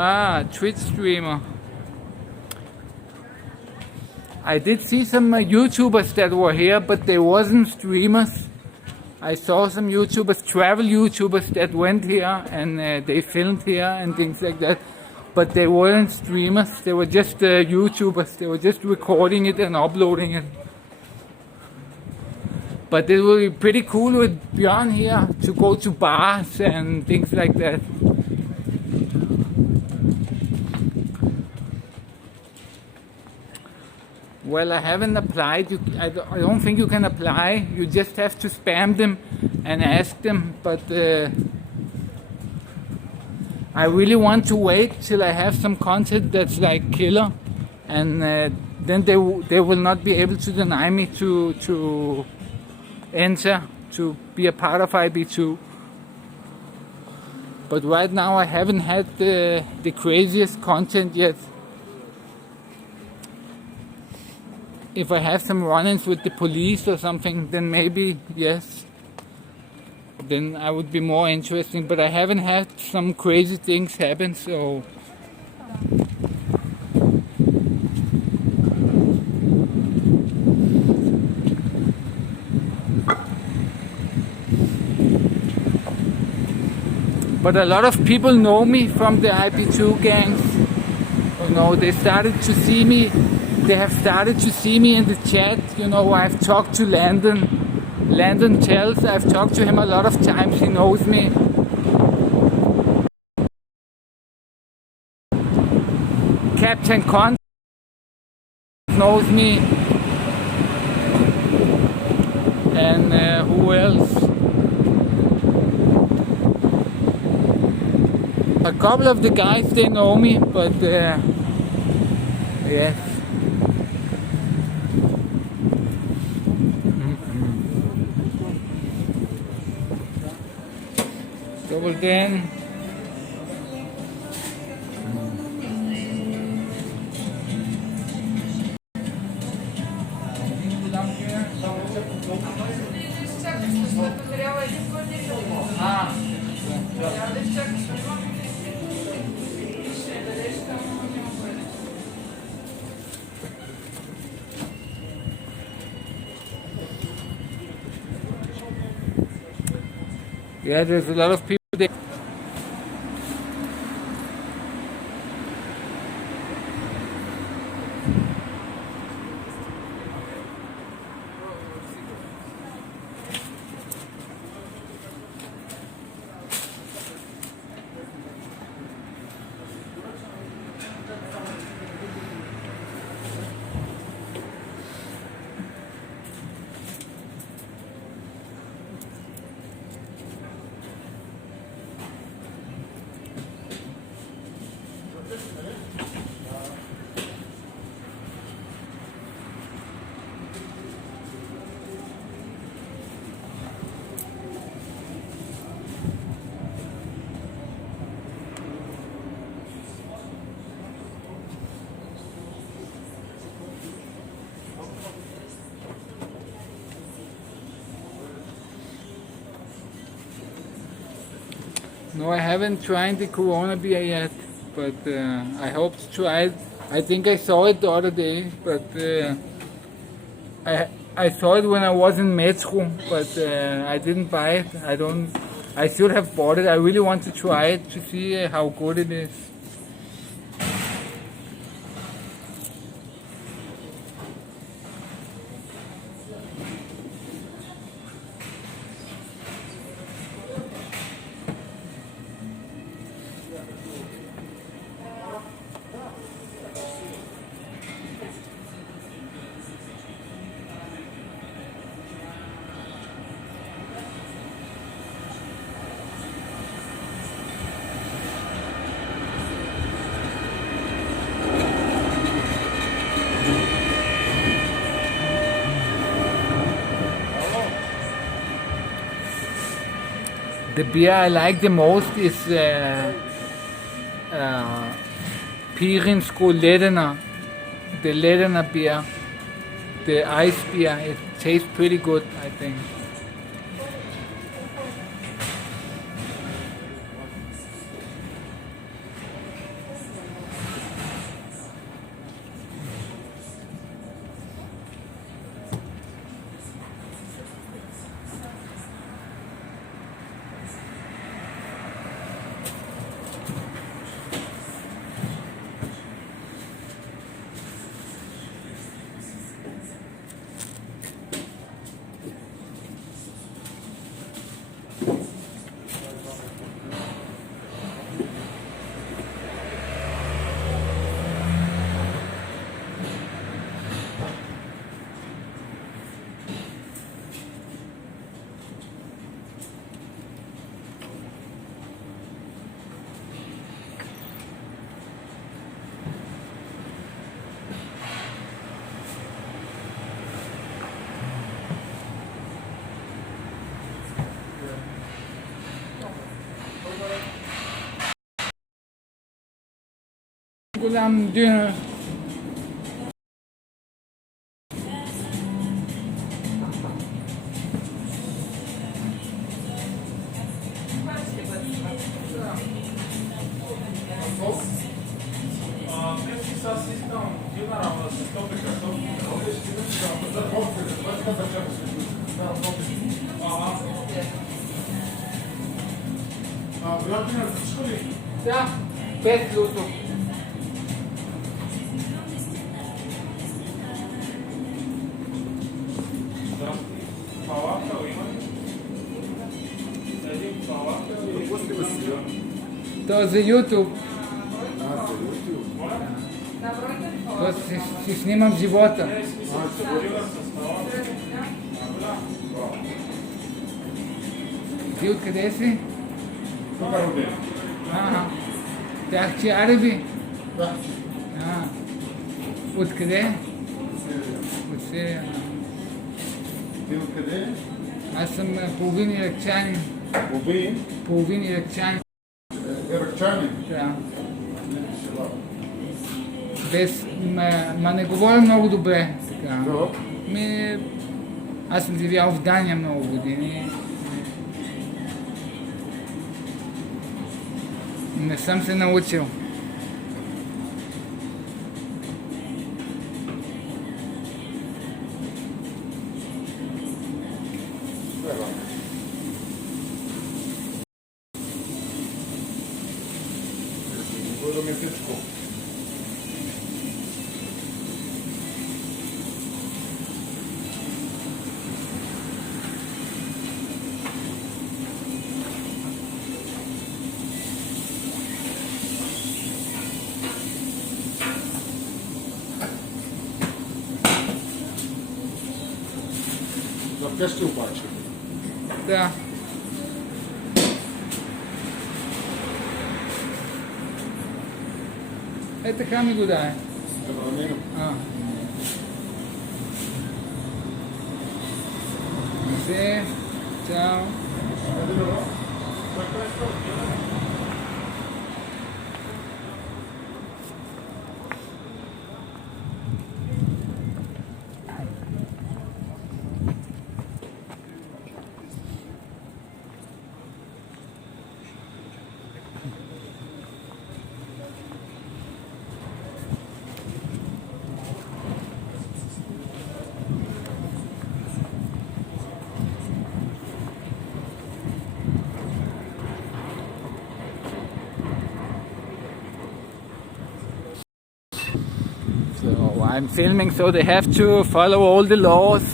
Ah, Twitch streamer. I did see some YouTubers that were here, but they wasn't streamers. I saw some YouTubers, travel YouTubers that went here and they filmed here and things like that. But they weren't streamers, they were just YouTubers. They were just recording it and uploading it. But it will be pretty cool with Björn here to go to bars and things like that. Well, I haven't applied. I don't think you can apply. You just have to spam them and ask them. But I really want to wait till I have some content that's like killer, and then they will not be able to deny me to enter to be a part of IB2. But right now I haven't had the craziest content yet. If I have some run-ins with the police or something, then maybe yes. Then I would be more interesting. But I haven't had some crazy things happen, so. But a lot of people know me from the IP2 gangs. You know, they started to see me. They have started to see me in the chat. You know, I've talked to Landon. Landon tells I've talked to him a lot of times. He knows me. Captain Con knows me. And who else? A couple of the guys, they know me, but yes. Double den. Yeah, there's a lot of people there. No, I haven't tried the Corona beer yet, but I hope to try it. I think I saw it the other day, but I saw it when I was in Metro, but I didn't buy it. I should have bought it. I really want to try it to see how good it is. The beer I like the most is Pirinsko Ledena, the Ledena beer, the ice beer. It tastes pretty good, I think. כולם דינר. Да, 5 лютого. То за YouTube. То си снимам живота. Ти откъде си? Тях че ареби? Откъде? От Сирия. Ти откъде? Аз съм половин иракчанин. Половин иракчанин. Иракчанин? Да. Ма не говоря много добре. Така. Аз съм живял в Дания много години. Не съм се научил. Вкъщи обаче. Да. Е, така ми го дай. Все. Чао. So I'm filming, so they have to follow all the laws.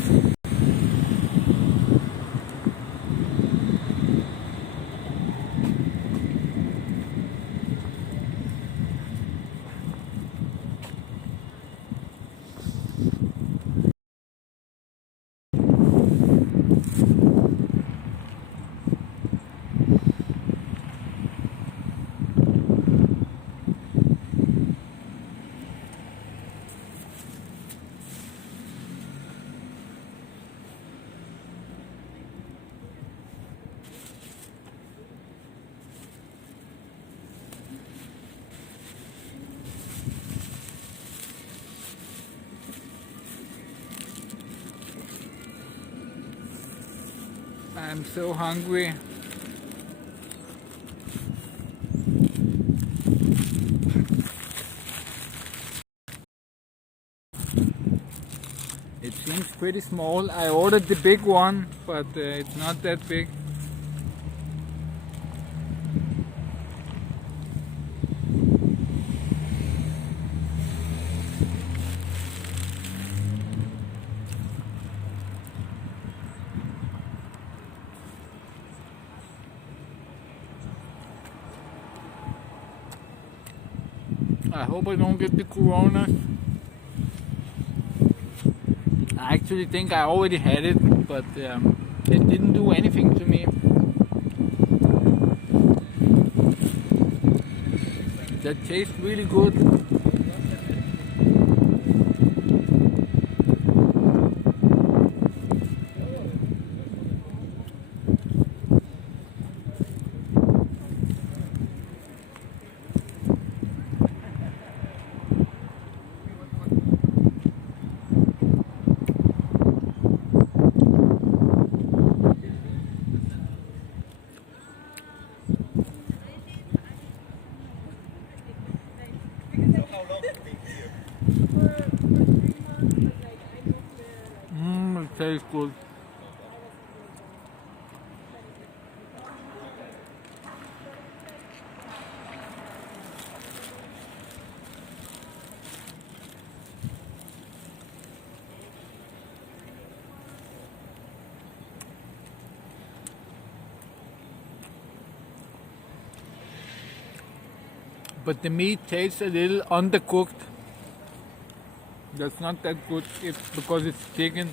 I'm so hungry. It seems pretty small. I ordered the big one, but it's not that big. I hope I don't get the corona. I actually think I already had it, but it didn't do anything to me. That tastes really good. Very good. But the meat tastes a little undercooked. That's not that good because it's chicken.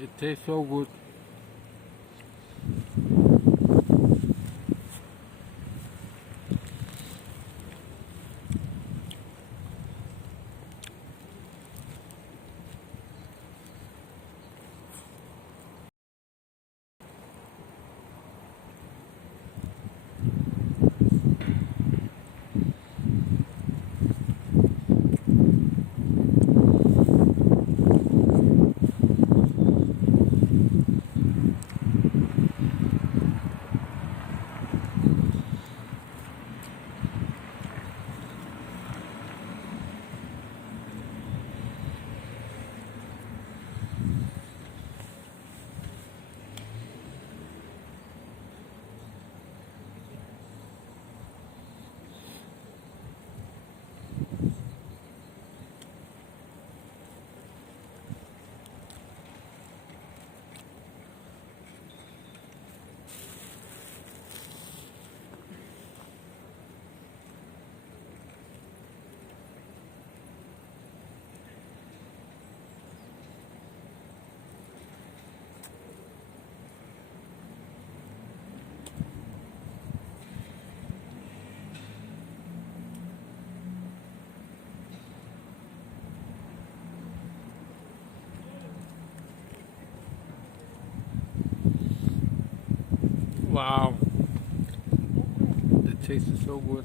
It tastes so good. Wow. The taste is so good.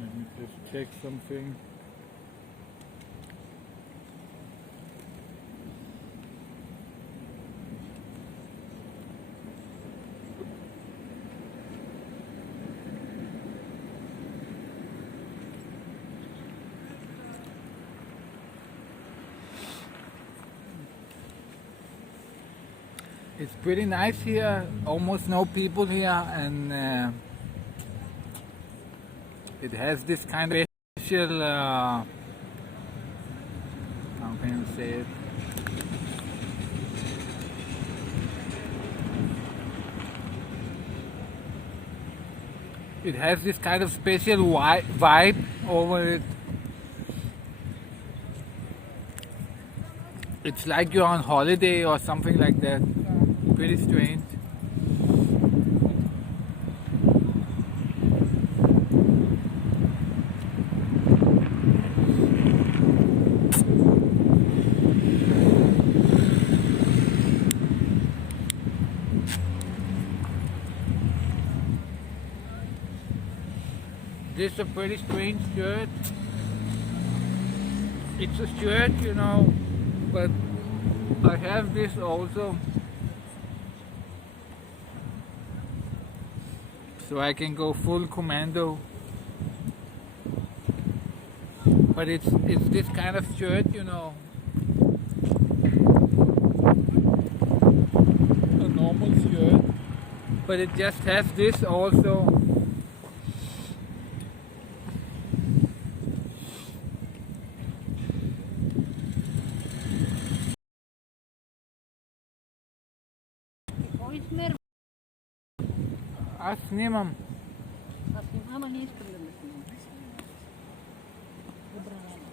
Let me just check something. It's pretty nice here, almost no people here, and it has this kind of special, how can you say it? It has this kind of special vibe over it. It's like you're on holiday or something like that. Pretty strange. This is a pretty strange shirt. It's a shirt, you know, but I have this also, so I can go full commando. But it's this kind of shirt, you know, a normal shirt, but it just has this also. Аз снимам. Аз снимам, ама не искам да ме снимам. Забранено.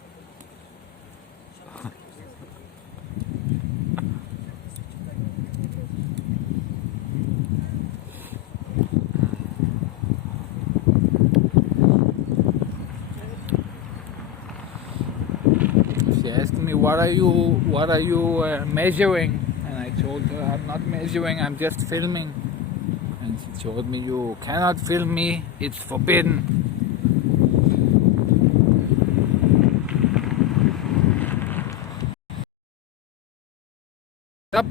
She asked me, what are you measuring? And I told her, I'm not measuring, I'm just filming. And she told me, you cannot film me, it's forbidden. Up.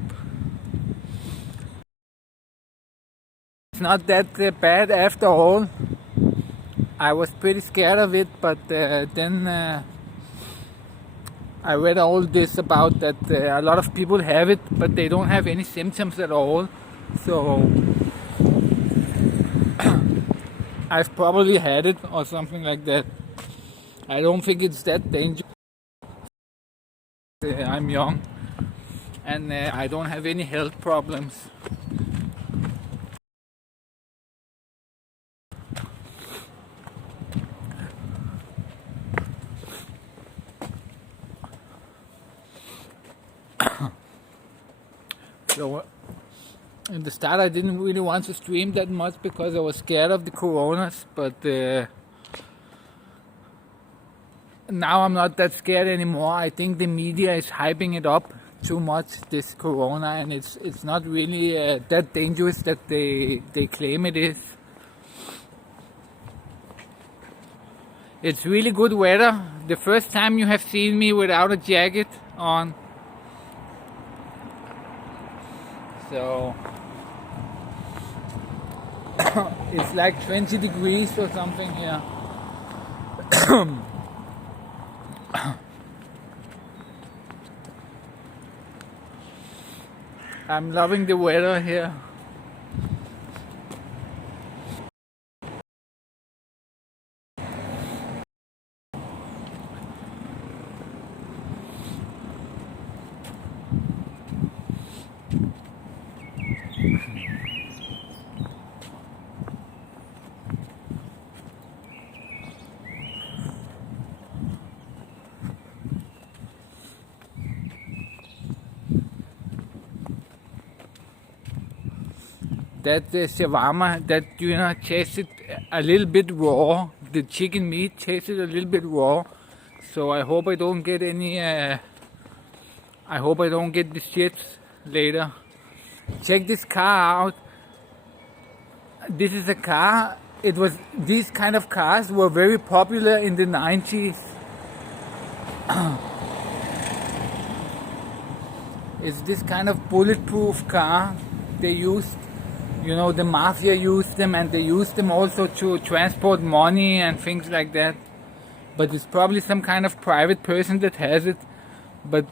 It's not that bad after all. I was pretty scared of it, but then I read all this about that a lot of people have it, but they don't have any symptoms at all. So I've probably had it or something like that. I don't think it's that dangerous. I'm young and I don't have any health problems. So in the start I didn't really want to stream that much because I was scared of the coronas, but now I'm not that scared anymore. I think the media is hyping it up too much, this corona, and it's not really that dangerous that they claim it is. It's really good weather. The first time you have seen me without a jacket on. So it's like 20 degrees or something here. I'm loving the weather here. That shawarma, that tasted a little bit raw. The chicken meat tasted a little bit raw. So I hope I don't get any. I hope I don't get the shits later. Check this car out. This is a car. These kind of cars were very popular in the 90s. It's this kind of bulletproof car they used. You know, the mafia used them, and they used them also to transport money and things like that. But it's probably some kind of private person that has it. But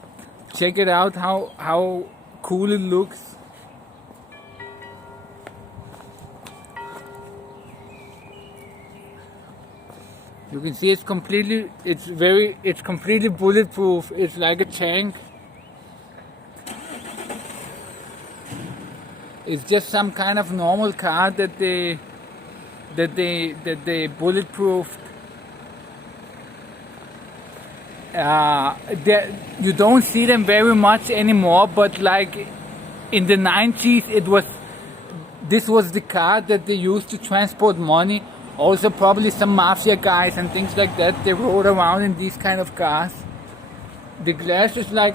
check it out, how cool it looks. You can see it's completely bulletproof. It's like a tank. It's just some kind of normal car that they bulletproofed. You don't see them very much anymore, but like in the 90s, this was the car that they used to transport money. Also probably some mafia guys and things like that, they rode around in these kind of cars. The glass is like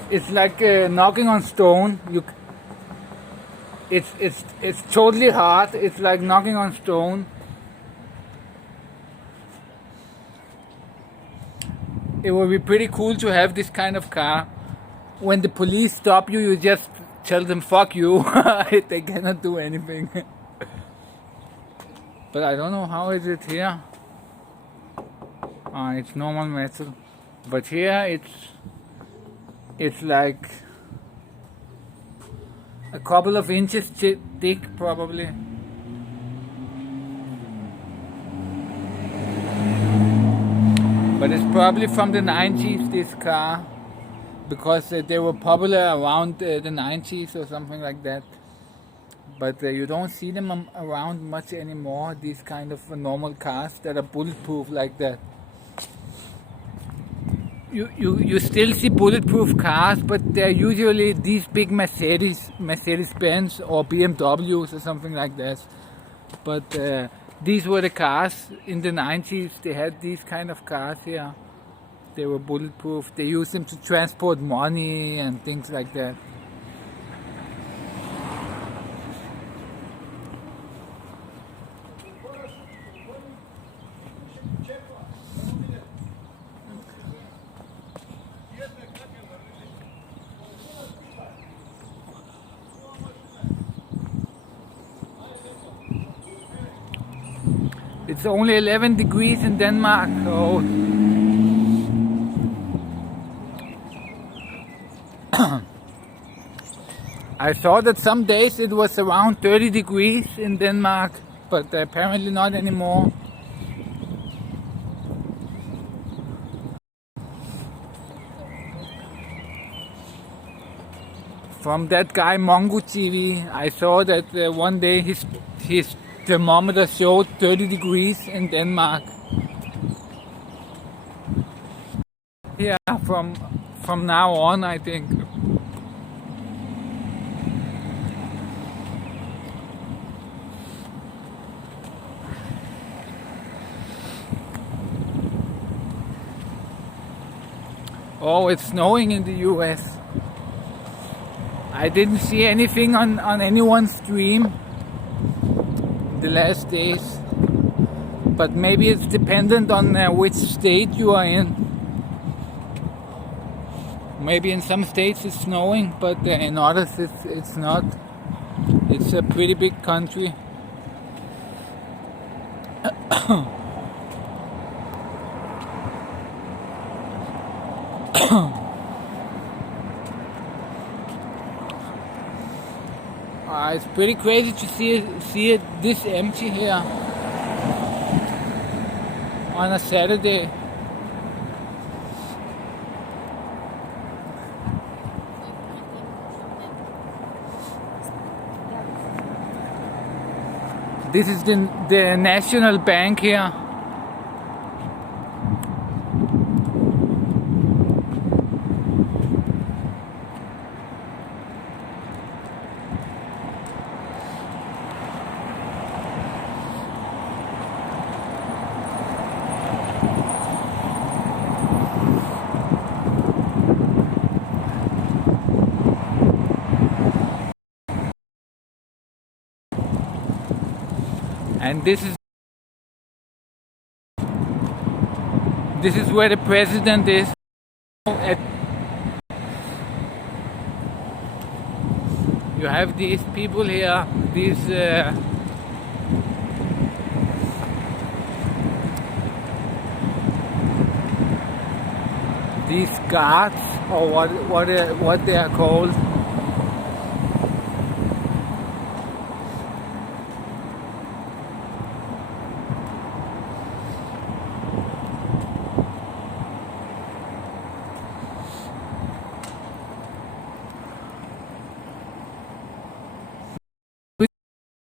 knocking on stone. It's totally hard. It's like knocking on stone. It would be pretty cool to have this kind of car. When the police stop you, you just tell them fuck you. They cannot do anything. But I don't know how is it here. It's normal metal. But here it's like a couple of inches thick probably. But it's probably from the 90s, this car, because they were popular around the 90s or something like that. But you don't see them around much anymore, these kind of normal cars that are bulletproof like that. You still see bulletproof cars, but they're usually these big Mercedes-Benz or BMWs or something like that. But these were the cars in the 90s. They had these kind of cars here. They were bulletproof. They used them to transport money and things like that. It's only 11 degrees in Denmark. So I saw that some days it was around 30 degrees in Denmark, but apparently not anymore. From that guy Mongo TV, I saw that one day his thermometer showed 30 degrees in Denmark. Yeah, from now on, I think. Oh, it's snowing in the US. I didn't see anything on anyone's stream the last days, but maybe it's dependent on which state you are in. Maybe in some states it's snowing, but in others it's not. It's a pretty big country. It's pretty crazy to see it this empty here on a Saturday. This is the National Bank here. And this is where the president is. You have these people here, these guards, or what they are called.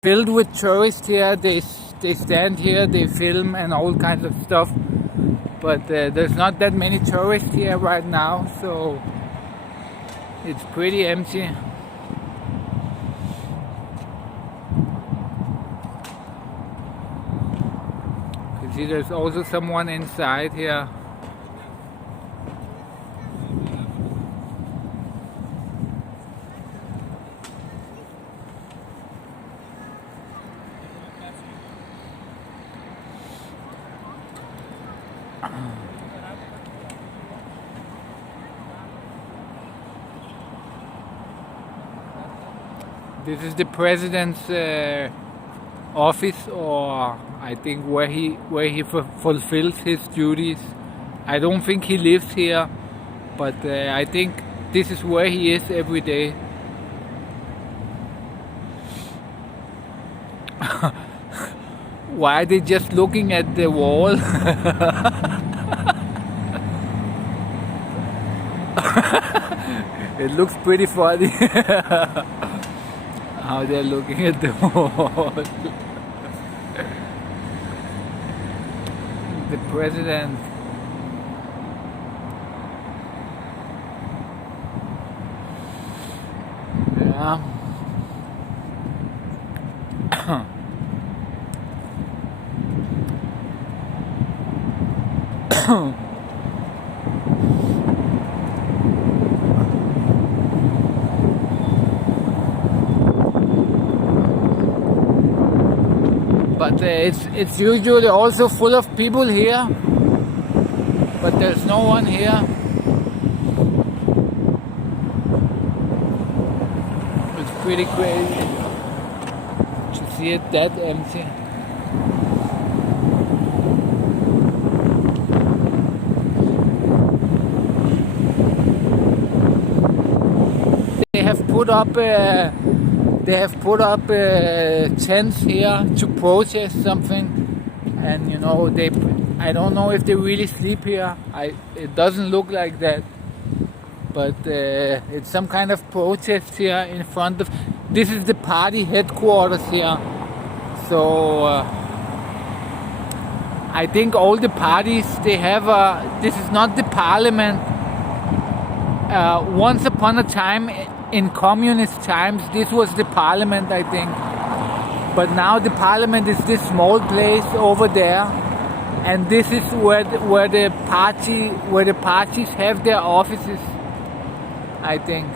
Filled with tourists here. They stand here, they film and all kinds of stuff. But there's not that many tourists here right now, so it's pretty empty. You see, there's also someone inside here. This is the president's office, or I think where he fulfills his duties. I don't think he lives here, but I think this is where he is every day. Why are they just looking at the wall? It looks pretty funny. How they're looking at the wall. The president. Yeah. But it's usually also full of people here, but there's no one here. It's pretty crazy to see it that empty. They have put up tents here to protest something, and you know, I don't know if they really sleep here. It doesn't look like that, but it's some kind of protest here in front of. This is the party headquarters here, so I think all the parties they have. This is not the parliament. Once upon a time, in communist times, this was the parliament, I think. But now the parliament is this small place over there, and this is where the parties have their offices, I think.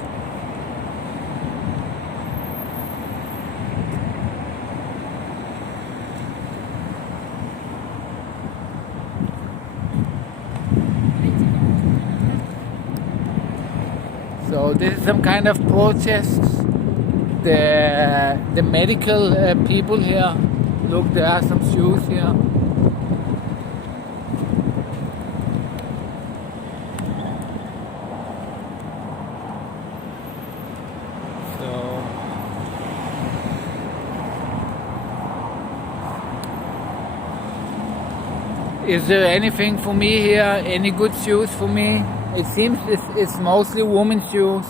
So this is some kind of protest. The medical people here. Look, there are some shoes here. So is there anything for me here? Any good shoes for me? It seems it's mostly women's shoes,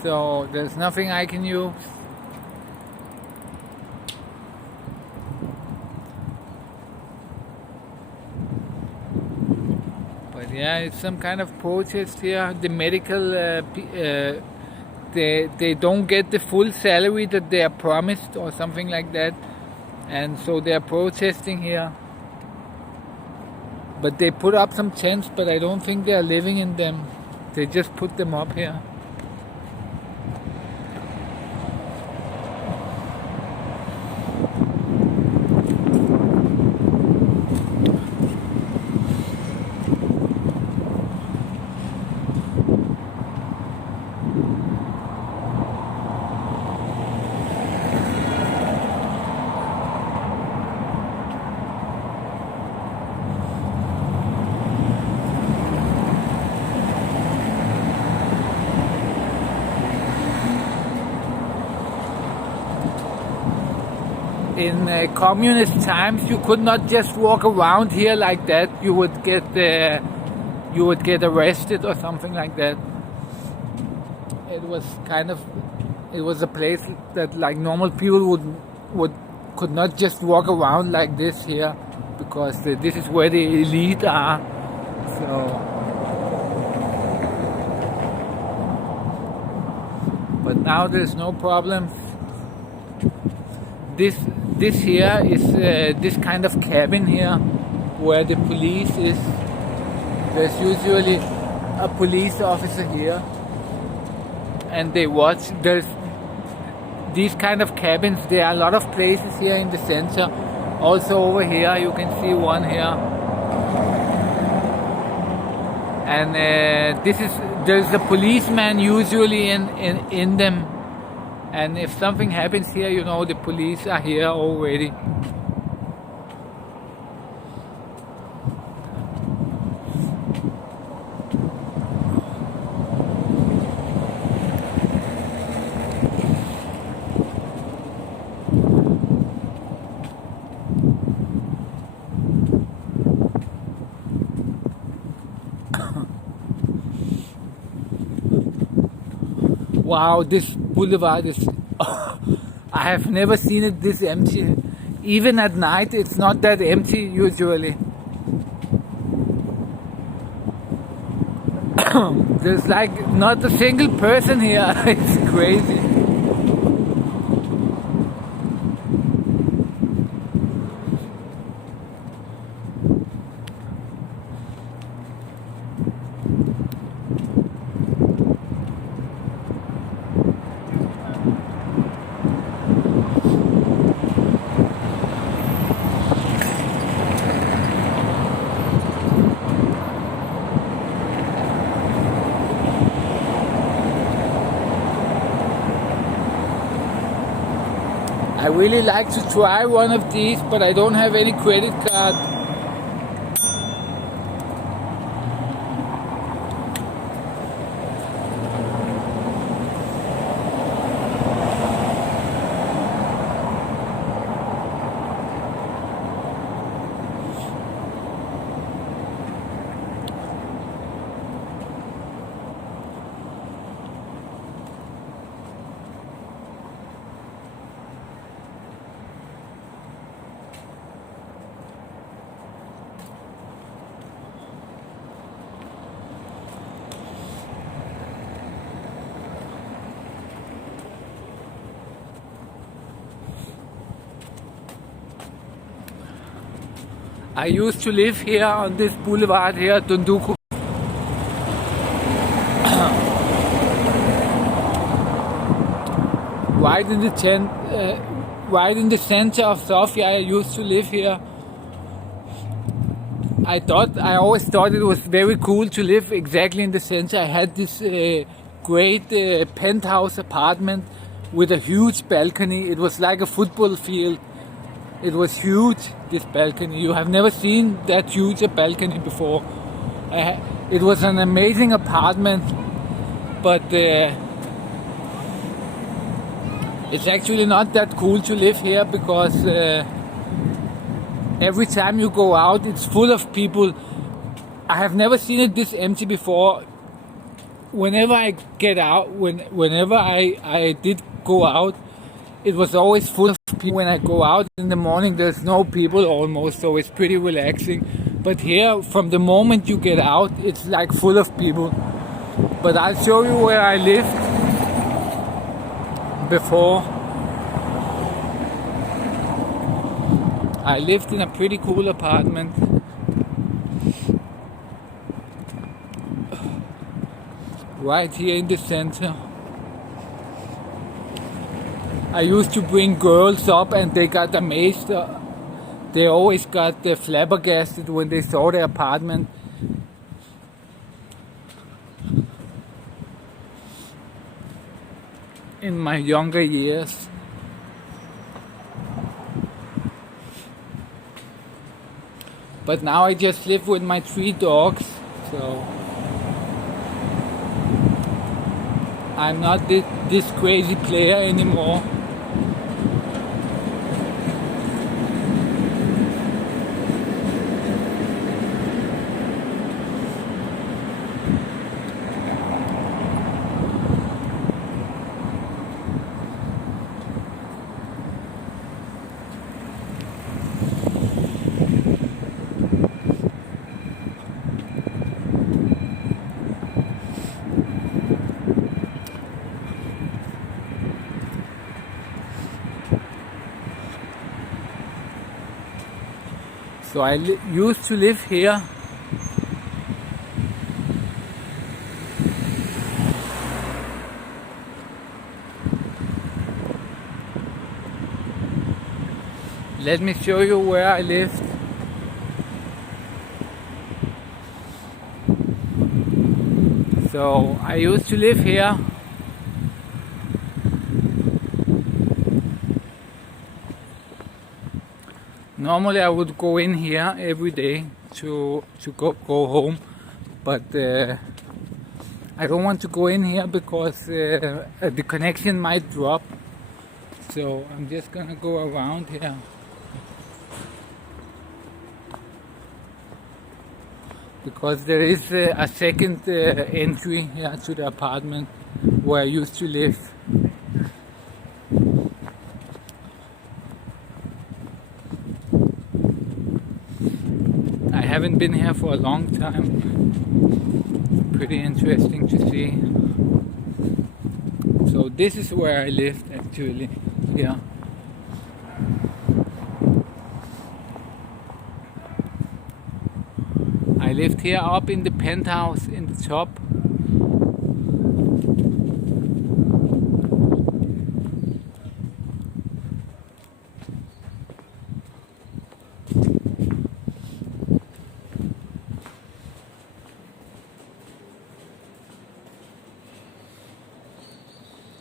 so there's nothing I can use. But yeah, it's some kind of protest here. The medical, they don't get the full salary that they are promised, or something like that, and so they are protesting here. But they put up some tents, but I don't think they are living in them. They just put them up here. in communist times you could not just walk around here like that. You would get arrested or something like that. It was a place that like normal people could not just walk around like this here, because this is where the elite are. So, but now there's no problem. This here is this kind of cabin here where the police is. There's usually a police officer here, and they watch. There's these kind of cabins. There are a lot of places here in the center. Also over here you can see one here, and there's a policeman usually in them. And if something happens here, you know, the police are here already. Wow, this boulevard is... I have never seen it this empty. Even at night, it's not that empty usually. There's like not a single person here. It's crazy. I really like to try one of these, but I don't have any credit card. I used to live here on this boulevard here, Dunduku. Right in the center of Sofia. I used to live here. I always thought it was very cool to live exactly in the center. I had this great penthouse apartment with a huge balcony. It was like a football field. It was huge, this balcony. You have never seen that huge a balcony before. It was an amazing apartment, but it's actually not that cool to live here, because every time you go out, it's full of people. I have never seen it this empty before. Whenever I get out, whenever I did go out, it was always full of people. When I go out in the morning, there's no people almost, so it's pretty relaxing. But here, from the moment you get out, it's like full of people. But I'll show you where I lived before. I lived in a pretty cool apartment. Right here in the center. I used to bring girls up and they got amazed. They always got flabbergasted when they saw the apartment. In my younger years. But now I just live with my 3 dogs, so I'm not this crazy player anymore. So I used to live here. Let me show you where I lived. So I used to live here. Normally I would go in here every day to go home, but I don't want to go in here because the connection might drop. So I'm just gonna go around here. Because there is a second entry here to the apartment where I used to live. I haven't been here for a long time. Pretty interesting to see. So this is where I lived actually. Yeah. I lived here up in the penthouse in the top.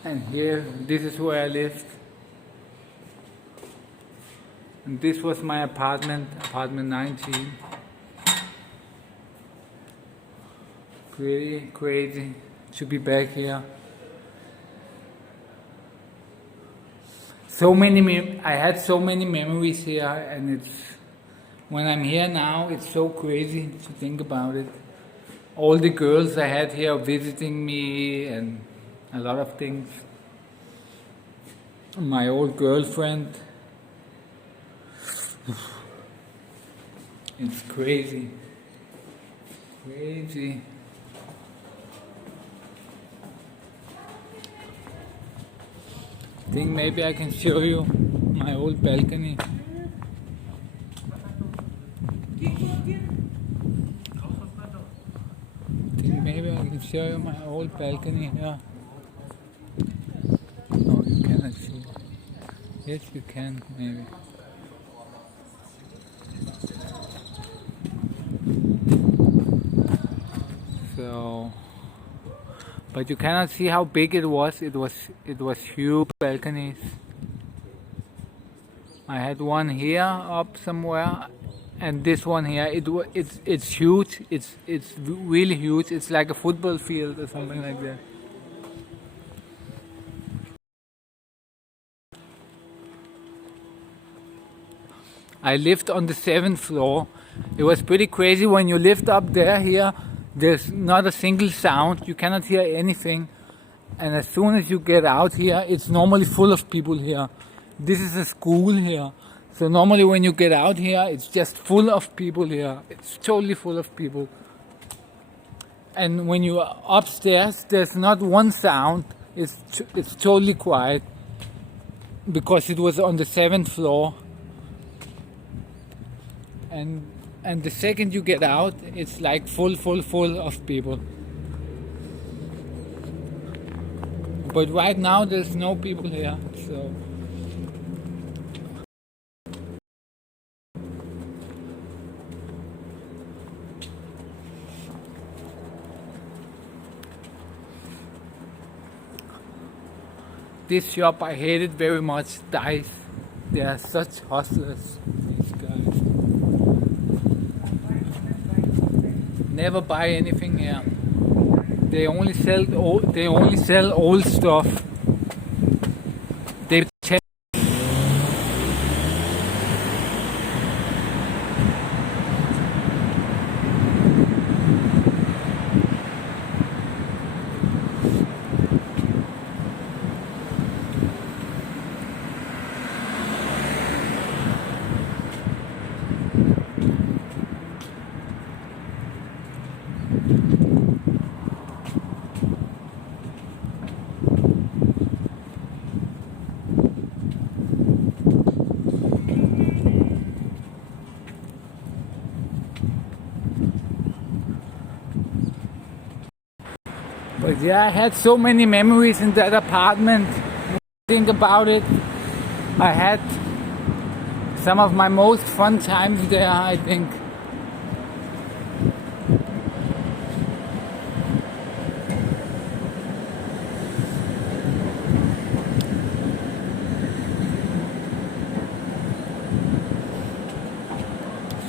And here, this is where I lived. And this was my apartment, apartment 19. Pretty crazy to be back here. I had so many memories here, and when I'm here now, it's so crazy to think about it. All the girls I had here visiting me and a lot of things. My old girlfriend. It's crazy. Crazy. I think maybe I can show you my old balcony. Maybe I can show you my old balcony here. No, you cannot see. Yes, you can, maybe. So, but you cannot see how big it was. It was huge balconies. I had one here up somewhere. And this one here, it's huge. It's really huge. It's like a football field or something like that. I lived on the 7th floor. It was pretty crazy when you lived up there. Here, there's not a single sound. You cannot hear anything. And as soon as you get out here, it's normally full of people here. This is a school here. So normally when you get out here, it's just full of people here. It's totally full of people. And when you are upstairs, there's not one sound. It's totally quiet because it was on the 7th floor. And the second you get out, it's like full of people. But right now there's no people here, so. This shop I hated very much, Dice. They are such hustlers, these guys. Never buy anything here. They only sell old stuff. They Yeah, I had so many memories in that apartment. Think about it. I had some of my most fun times there, I think.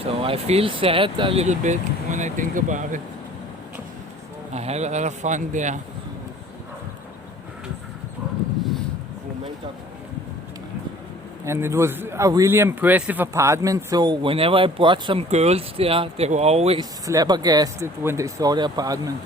So I feel sad a little bit when I think about it. I had a lot of fun there. And it was a really impressive apartment, so whenever I brought some girls there, they were always flabbergasted when they saw the apartment.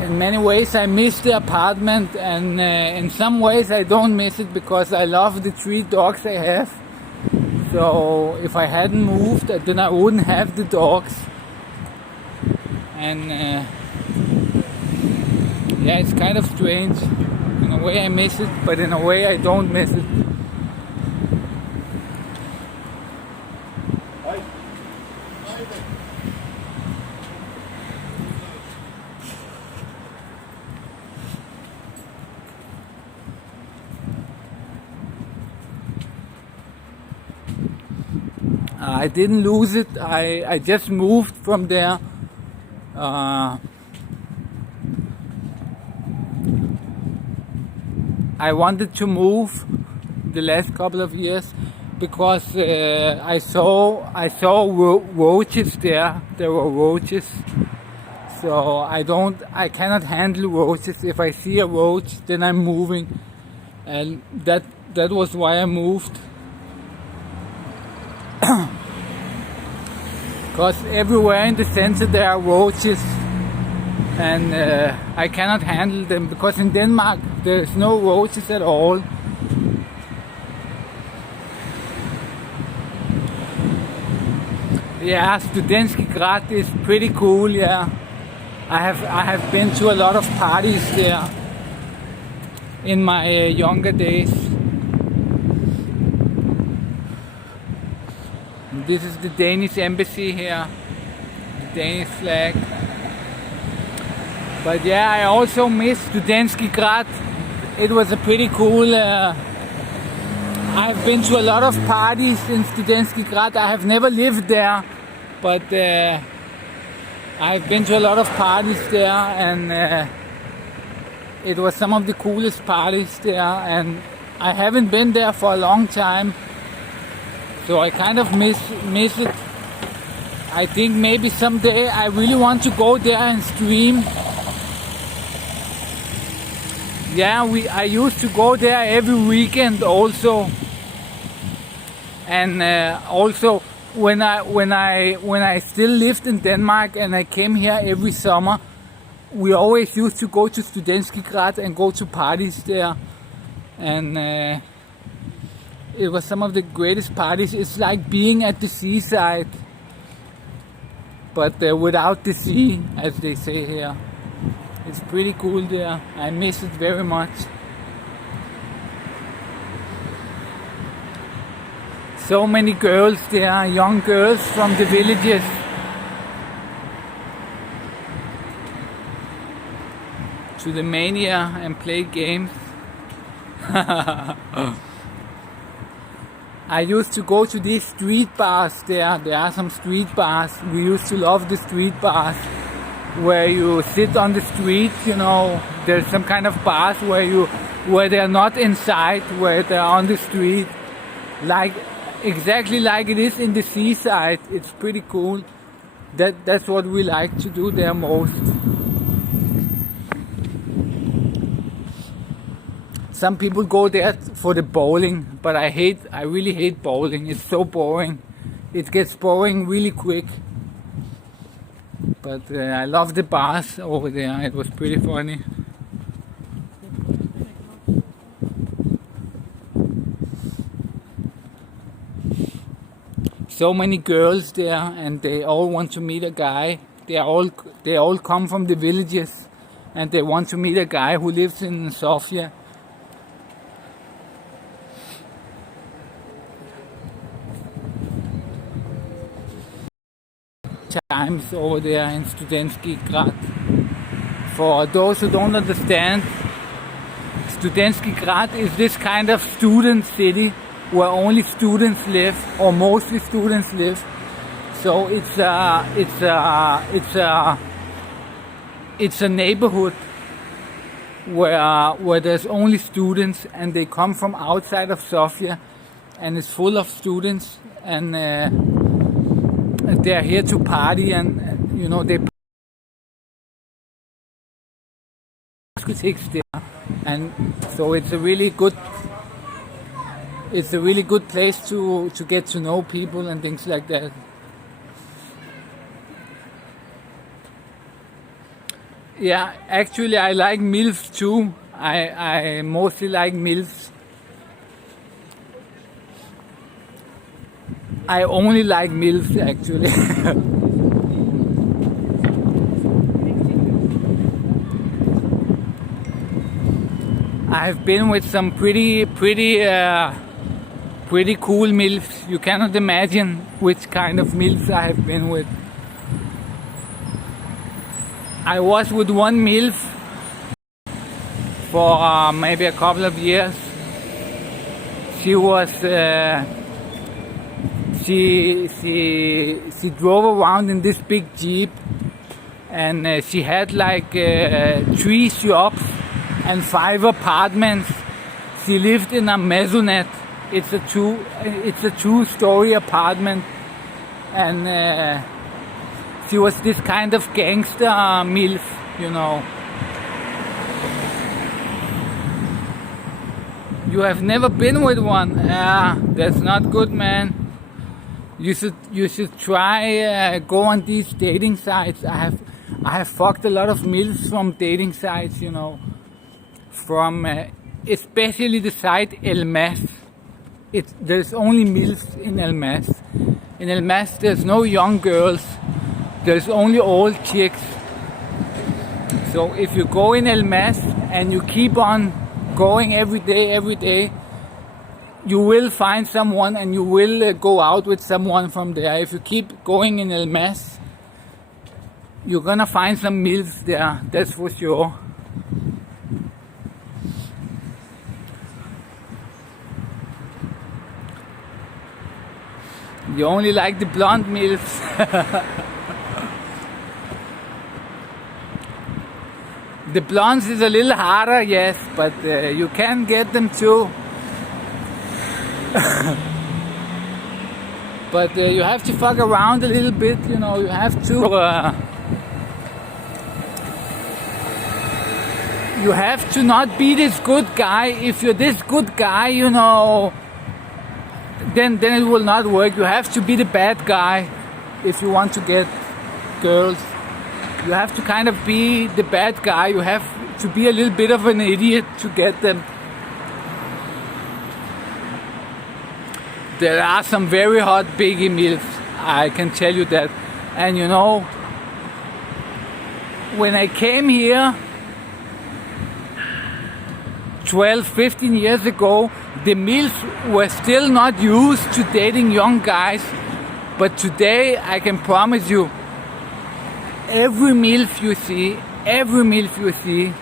In many ways I miss the apartment, and in some ways I don't miss it because I love the 3 dogs I have. So if I hadn't moved, then I wouldn't have the dogs. And yeah, it's kind of strange. In a way I miss it, but in a way I don't miss it. I didn't lose it. I just moved from there. I wanted to move the last couple of years because I saw roaches there. There were roaches. So I cannot handle roaches. If I see a roach, then I'm moving, and that was why I moved. Because everywhere in the center there are roaches, and I cannot handle them, because in Denmark there's no roaches at all. Yeah, Studenski Grat is pretty cool. Yeah, I have been to a lot of parties there in my younger days. This is the Danish embassy here, the Danish flag. But yeah, I also miss Studenski Grat. It was a pretty cool. I've been to a lot of parties in Studenski Grat. I have never lived there, but I've been to a lot of parties there, and it was some of the coolest parties there. And I haven't been there for a long time. So I kind of miss it. I think maybe someday I really want to go there and stream. Yeah, I used to go there every weekend also. And also when I still lived in Denmark and I came here every summer, we always used to go to Studenski Grat and go to parties there. And it was some of the greatest parties. It's like being at the seaside, but without the sea, as they say here. It's pretty cool there. I miss it very much. So many girls there, young girls from the villages. To the mania and play games. I used to go to these street bars there. There are some street bars. We used to love the street bars where you sit on the street, you know. There's some kind of bars where they're not inside, where they're on the street. Exactly like it is in the seaside. It's pretty cool. That's what we like to do there most. Some people go there for the bowling, but I really hate bowling. It's so boring. It gets boring really quick. But I love the bars over there. It was pretty funny. so many girls there, and they all want to meet a guy. They all come from the villages, and they want to meet a guy who lives in Sofia. Times over there in Studentsky Grad. For those who don't understand, Studentsky Grad is this kind of student city where only students live, or mostly students live. So it's a neighborhood where there's only students, and they come from outside of Sofia, and it's full of students, and they're here to party, and you know, they discotheques there, and so it's a really good place to get to know people and things like that. Yeah, actually I like MILFs too. I mostly like MILFs. I only like MILFs actually. I've been with some pretty cool MILFs. You cannot imagine which kind of MILFs I have been with. I was with one MILF for maybe a couple of years. She was she drove around in this big Jeep, and she had like 3 shops and 5 apartments. She lived in a maisonette. It's a 2-story apartment, and she was this kind of gangster MILF, you know. You have never been with one? That's not good, man. You should try go on these dating sites. I have fucked a lot of MILFs from dating sites, you know. From especially the site El Mas. There's only MILFs in El Mas. In El Mas there's no young girls. There's only old chicks. So if you go in El Mas and you keep on going every day, you will find someone, and you will go out with someone from there. If you keep going in El Mas, you're gonna find some MILFs there, that's for sure. You only like the blonde MILFs. The blondes is a little harder, yes, but you can get them too. But you have to fuck around a little bit, you know. You have to not be this good guy. If you're this good guy, you know, then it will not work. You have to be the bad guy if you want to get girls. You have to kind of be the bad guy. You have to be a little bit of an idiot to get them. There are some very hot biggie MILFs, I can tell you that. And you know, when I came here 12, 15 years ago, the MILFs were still not used to dating young guys. But today, I can promise you, every MILF you see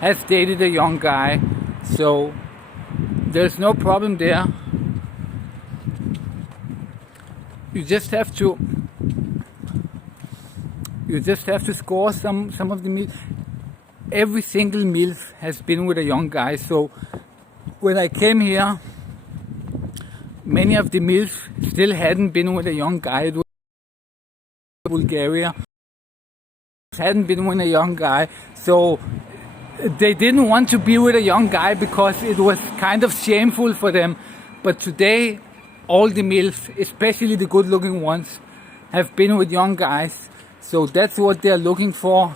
has dated a young guy. So there's no problem there. You just have to score some of the MILF. Every single MILF has been with a young guy. So when I came here, many of the MILF still hadn't been with a young guy. It was Bulgaria. Hadn't been with a young guy. So they didn't want to be with a young guy because it was kind of shameful for them. But today, all the MILFs, especially the good-looking ones, have been with young guys. So that's what they're looking for.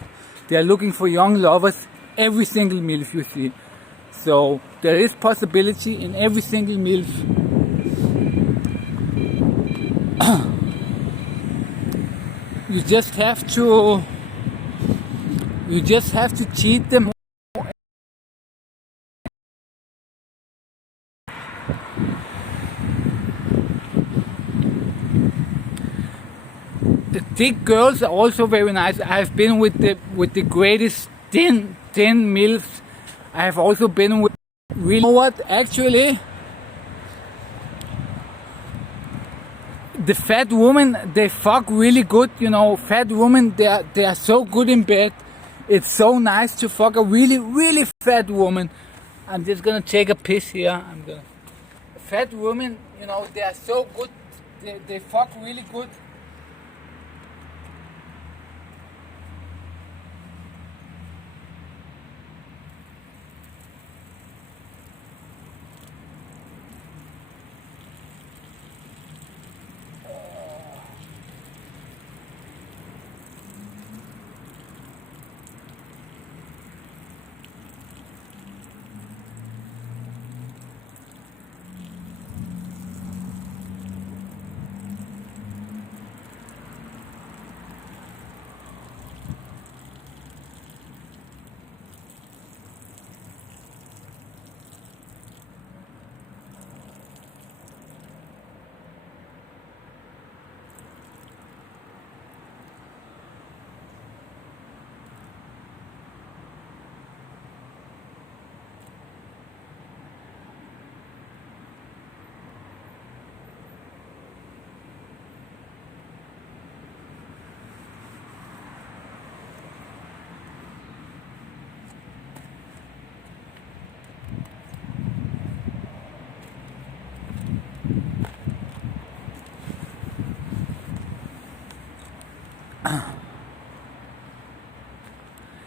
They're looking for young lovers, every single MILF you see. So there is possibility in every single MILF. you just have to cheat them. The thick girls are also very nice. I've been with the greatest thin MILFs. I have also been with really, you know what, actually the fat women, they fuck really good, you know. Fat women, they are so good in bed. It's so nice to fuck a really fat woman. I'm just gonna take a piss here. Fat women, you know, they are so good. They fuck really good.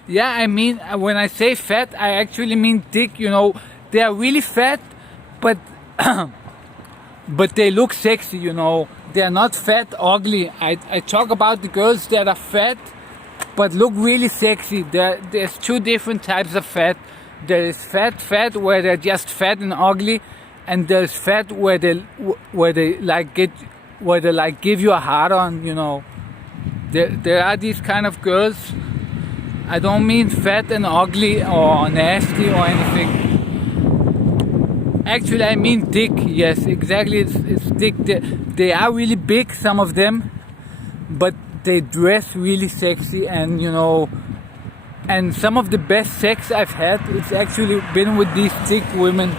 Yeah, I mean, when I say fat, I actually mean thick, you know. They are really fat, but but they look sexy, you know. They are not fat ugly. I talk about the girls that are fat but look really sexy. There's two different types of fat. There is fat where they're just fat and ugly, and there's fat where they give you a hard on, you know. There are these kind of girls. I don't mean fat and ugly or nasty or anything. Actually, I mean thick. Yes, exactly. It's thick. They are really big, some of them, but they dress really sexy, and you know. And some of the best sex I've had, it's actually been with these thick women.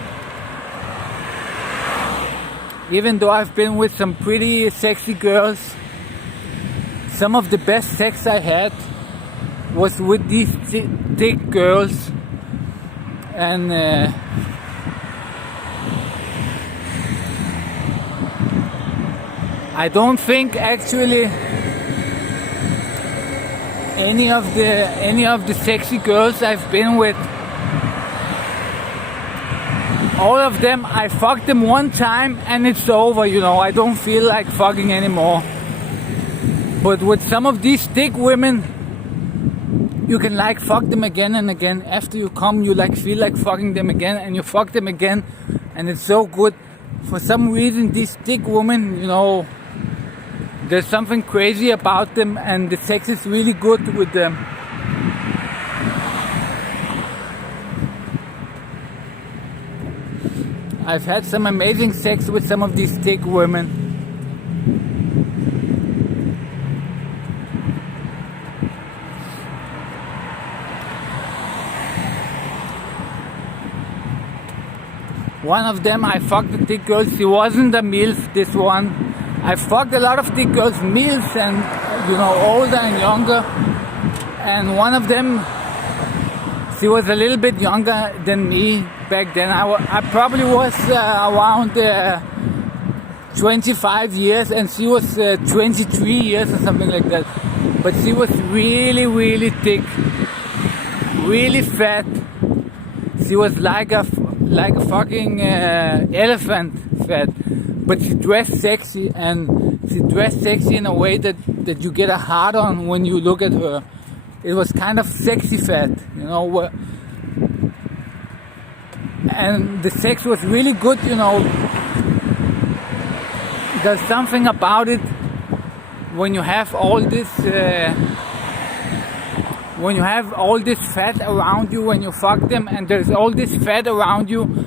Even though I've been with some pretty sexy girls, some of the best sex I had was with these thick girls. And I don't think actually any of the sexy girls I've been with, all of them, I fucked them one time and it's over, you know. I don't feel like fucking anymore. But with some of these thick women, you can like fuck them again and again. After you come, you like feel like fucking them again, and you fuck them again, and it's so good. For some reason, these thick women, you know, there's something crazy about them, and the sex is really good with them. I've had some amazing sex with some of these thick women. One of them, I fucked a thick girl. She wasn't a MILF, this one. I fucked a lot of thick girls, MILFs, and you know, older and younger. And one of them, she was a little bit younger than me back then. I probably was around 25 years, and she was 23 years or something like that. But she was really, really thick, really fat. She was like a fucking elephant fat. But she dressed sexy, and she dressed sexy in a way that you get a hard on when you look at her. It was kind of sexy fat, you know. And the sex was really good, you know. there's something about it when you have all this fat around you when you fuck them, and there's all this fat around you.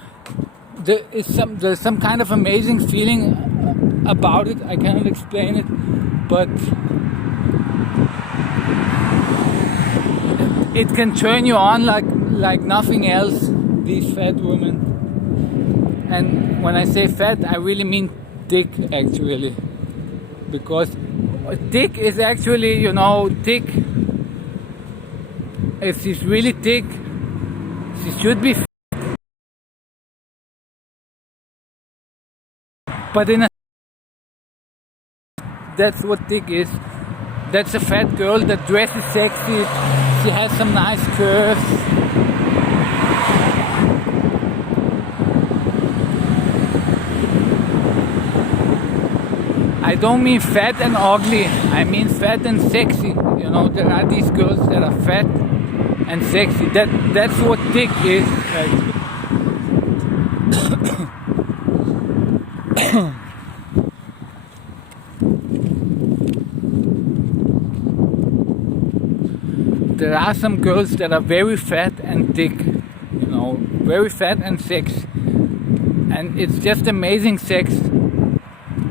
There's some kind of amazing feeling about it. I cannot explain it, but it can turn you on like nothing else. These fat women, and when I say fat, I really mean thick, actually, because thick is actually, thick. If she's really thick, she should be. But that's what thick is. That's a fat girl that dresses sexy. She has some nice curves. I don't mean fat and ugly. I mean fat and sexy. There are these girls that are fat and sexy. That's what thick is. There are some girls that are very fat and thick, very fat and sexy. And it's just amazing sex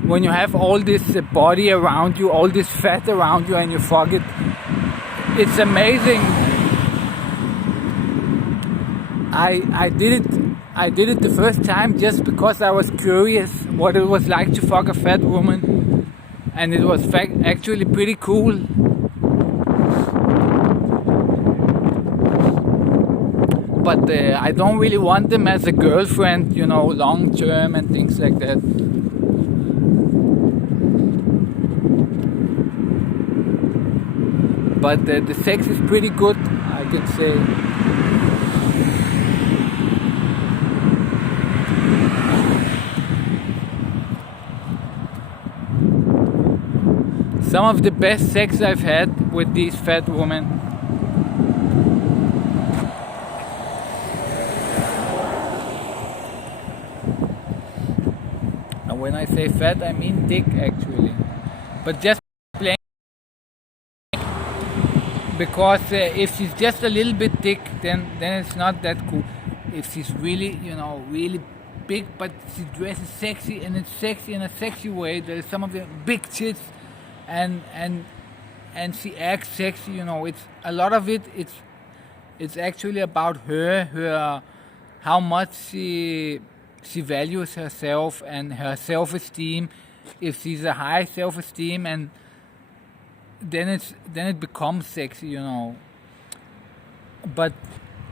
when you have all this body around you, all this fat around you, and you fuck it. It's amazing. I did it the first time just because I was curious what it was like to fuck a fat woman, and it was actually pretty cool. But I don't really want them as a girlfriend, long term and things like that. But the sex is pretty good, I can say. Some of the best sex I've had with these fat women. And when I say fat, I mean thick, actually. But just plain, because if she's just a little bit thick, then it's not that cool. If she's really, really big, but she dresses sexy, and it's sexy in a sexy way. There's some of the big tits, and she acts sexy. It's a lot of it. It's actually about her how much she values herself and her self-esteem. If she's a high self-esteem, and then it becomes sexy. But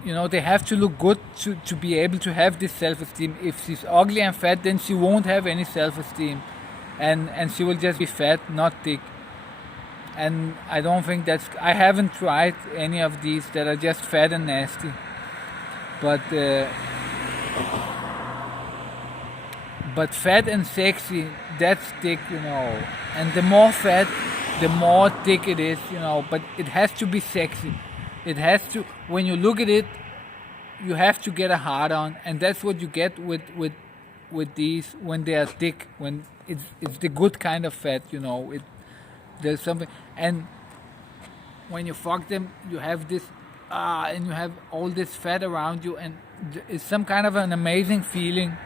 they have to look good to be able to have this self-esteem. If she's ugly and fat, then she won't have any self-esteem, and she will just be fat, not thick. And I don't think I haven't tried any of these that are just fat and nasty. But fat and sexy, that's thick, And the more fat, the more thick it is, But it has to be sexy. It has to. When you look at it, you have to get a hard on, and that's what you get with these when they are thick. When it's the good kind of fat, There's something, and when you fuck them, you have this, and you have all this fat around you, and it's some kind of an amazing feeling.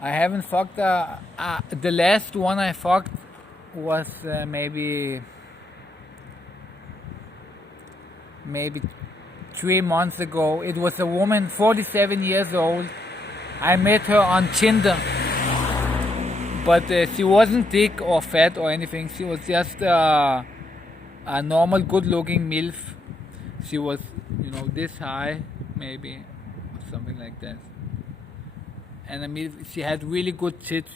I haven't fucked the last one I fucked was maybe 3 months ago. It was a woman, 47 years old. I met her on Tinder, but she wasn't thick or fat or anything. She was just a normal, good-looking MILF. She was, this high, maybe, or something like that. And she had really good tits,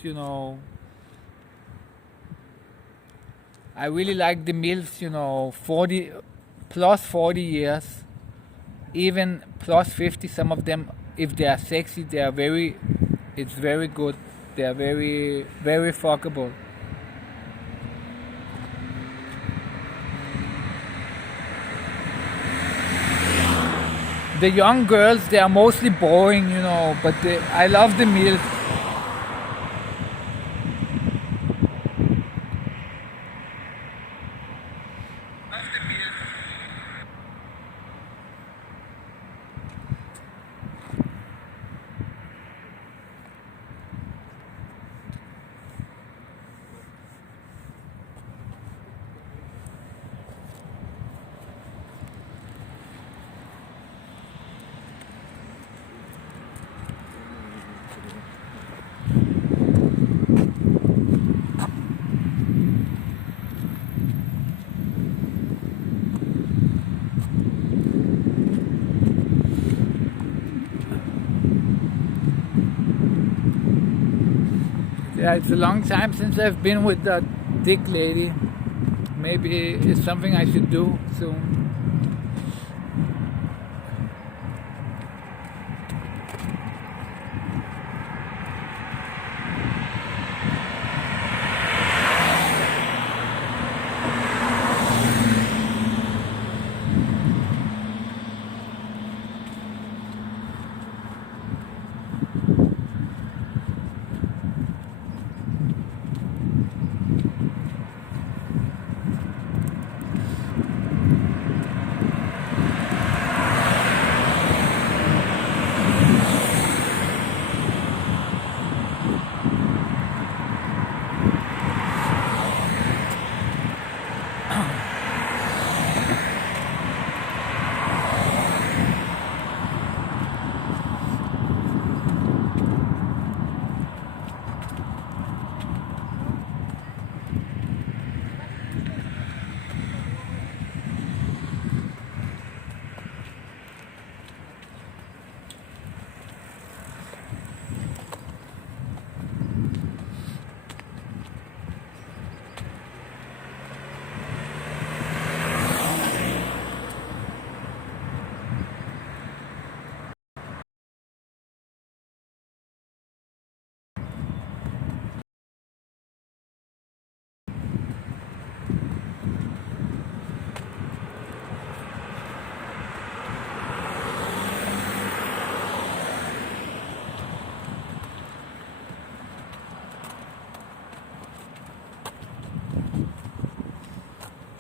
I really like the MILFs, 40 years, even plus 50. Some of them, if they are sexy, it's very good. They are very, very fuckable. the young girls, they are mostly boring, you know, but I love the meal. Yeah, it's a long time since I've been with that dick lady. Maybe it's something I should do soon.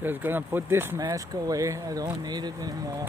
Just gonna put this mask away. I don't need it anymore.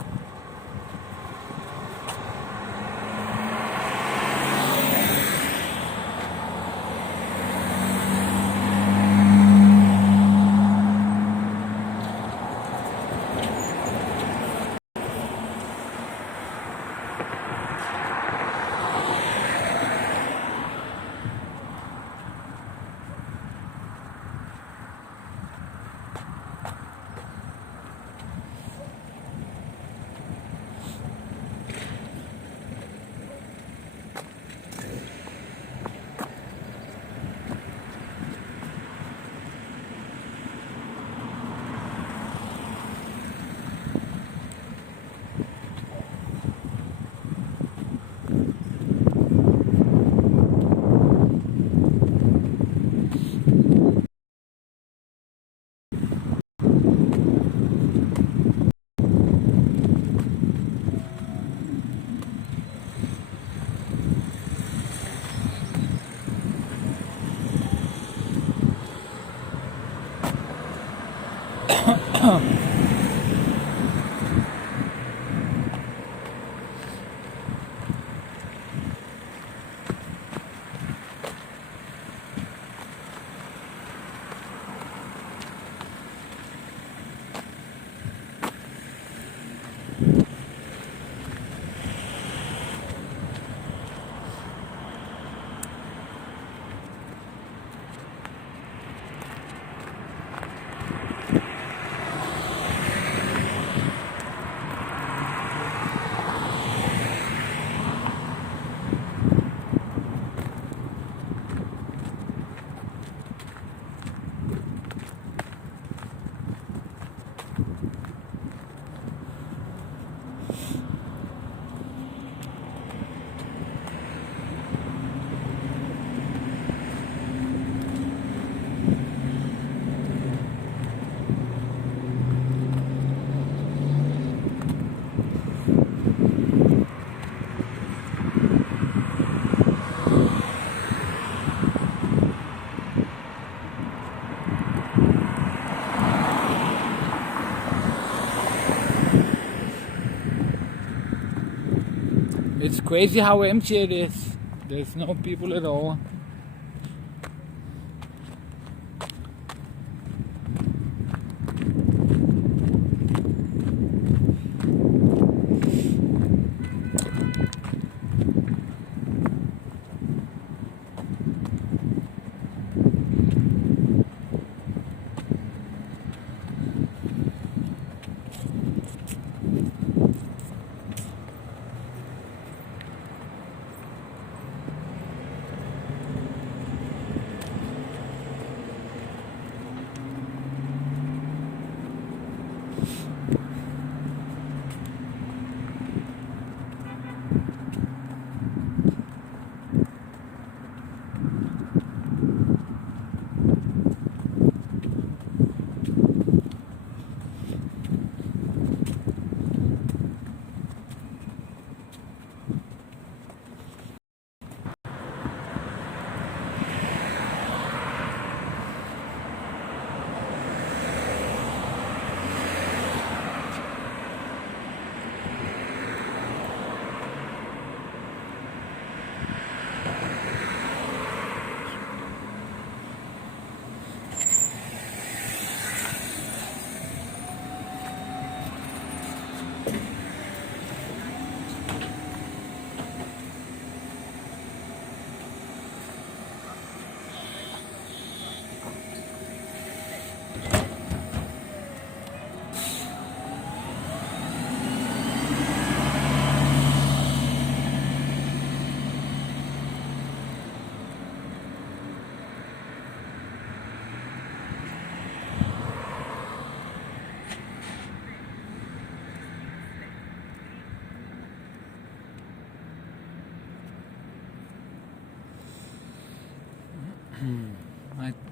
It's crazy how empty it is. There's no people at all.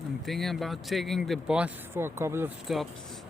I'm thinking about taking the bus for a couple of stops.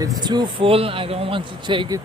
It's too full, I don't want to take it.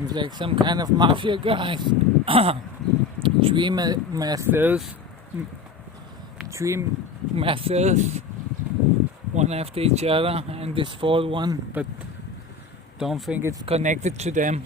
Seems like some kind of mafia guys. Three masters, one after each other, and this fourth one, but don't think it's connected to them.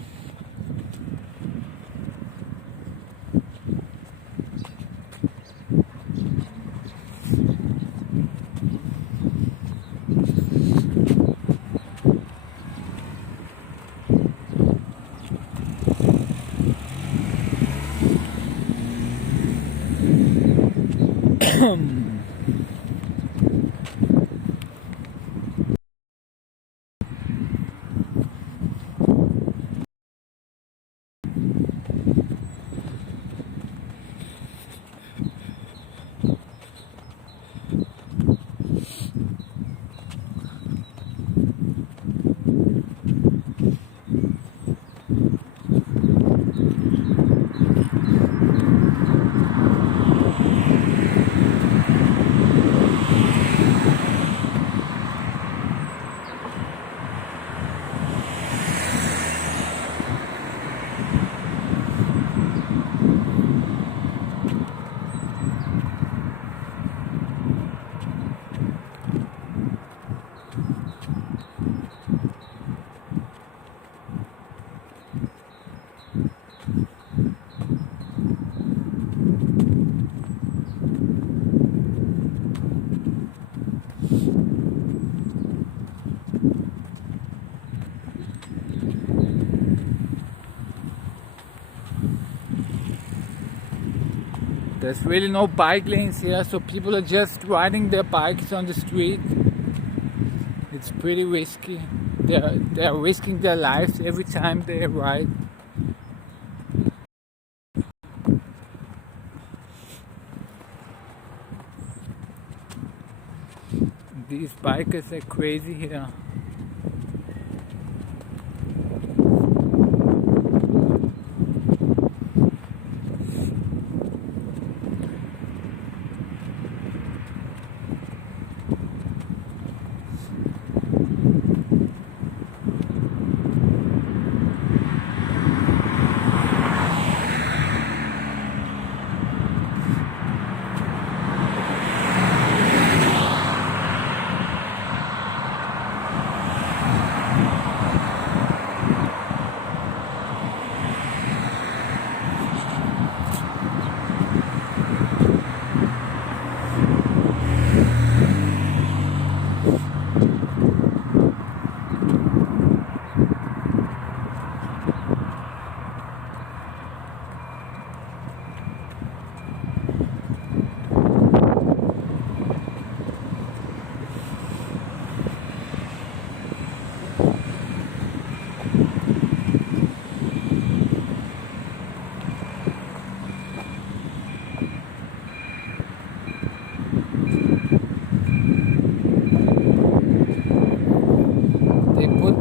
There's really no bike lanes here, so people are just riding their bikes on the street. It's pretty risky. They're risking their lives every time they ride. These bikers are crazy here.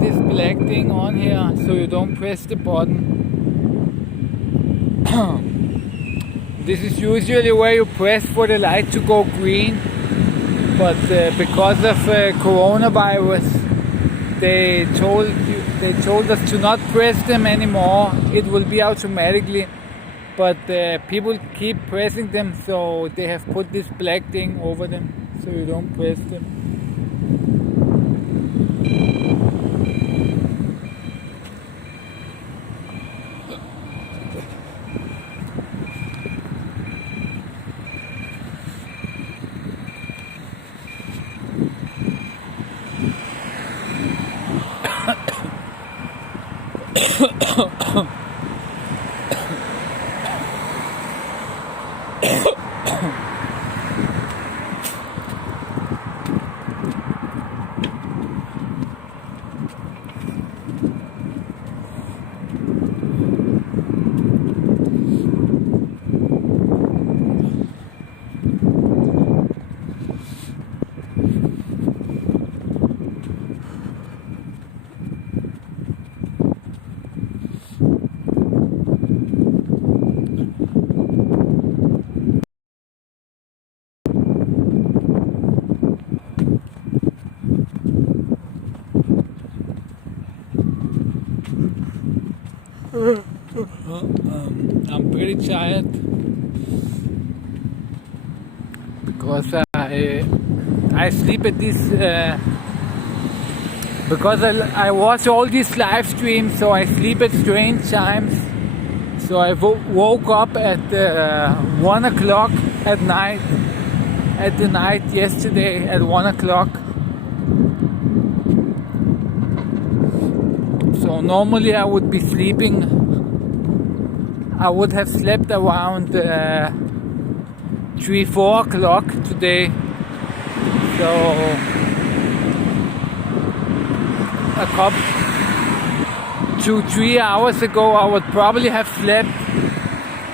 This black thing on here so you don't press the button. This is usually where you press for the light to go green, but because of coronavirus they told us to not press them anymore. It will be automatically, but people keep pressing them, so they have put this black thing over them so you don't press them. I'm pretty tired because I sleep at this because I watch all these live streams, so I sleep at strange times. So I woke up at 1 o'clock at night yesterday at 1 o'clock. So normally I would be sleeping. I would have slept around 3-4 o'clock today. So a couple 2-3 hours ago I would probably have slept,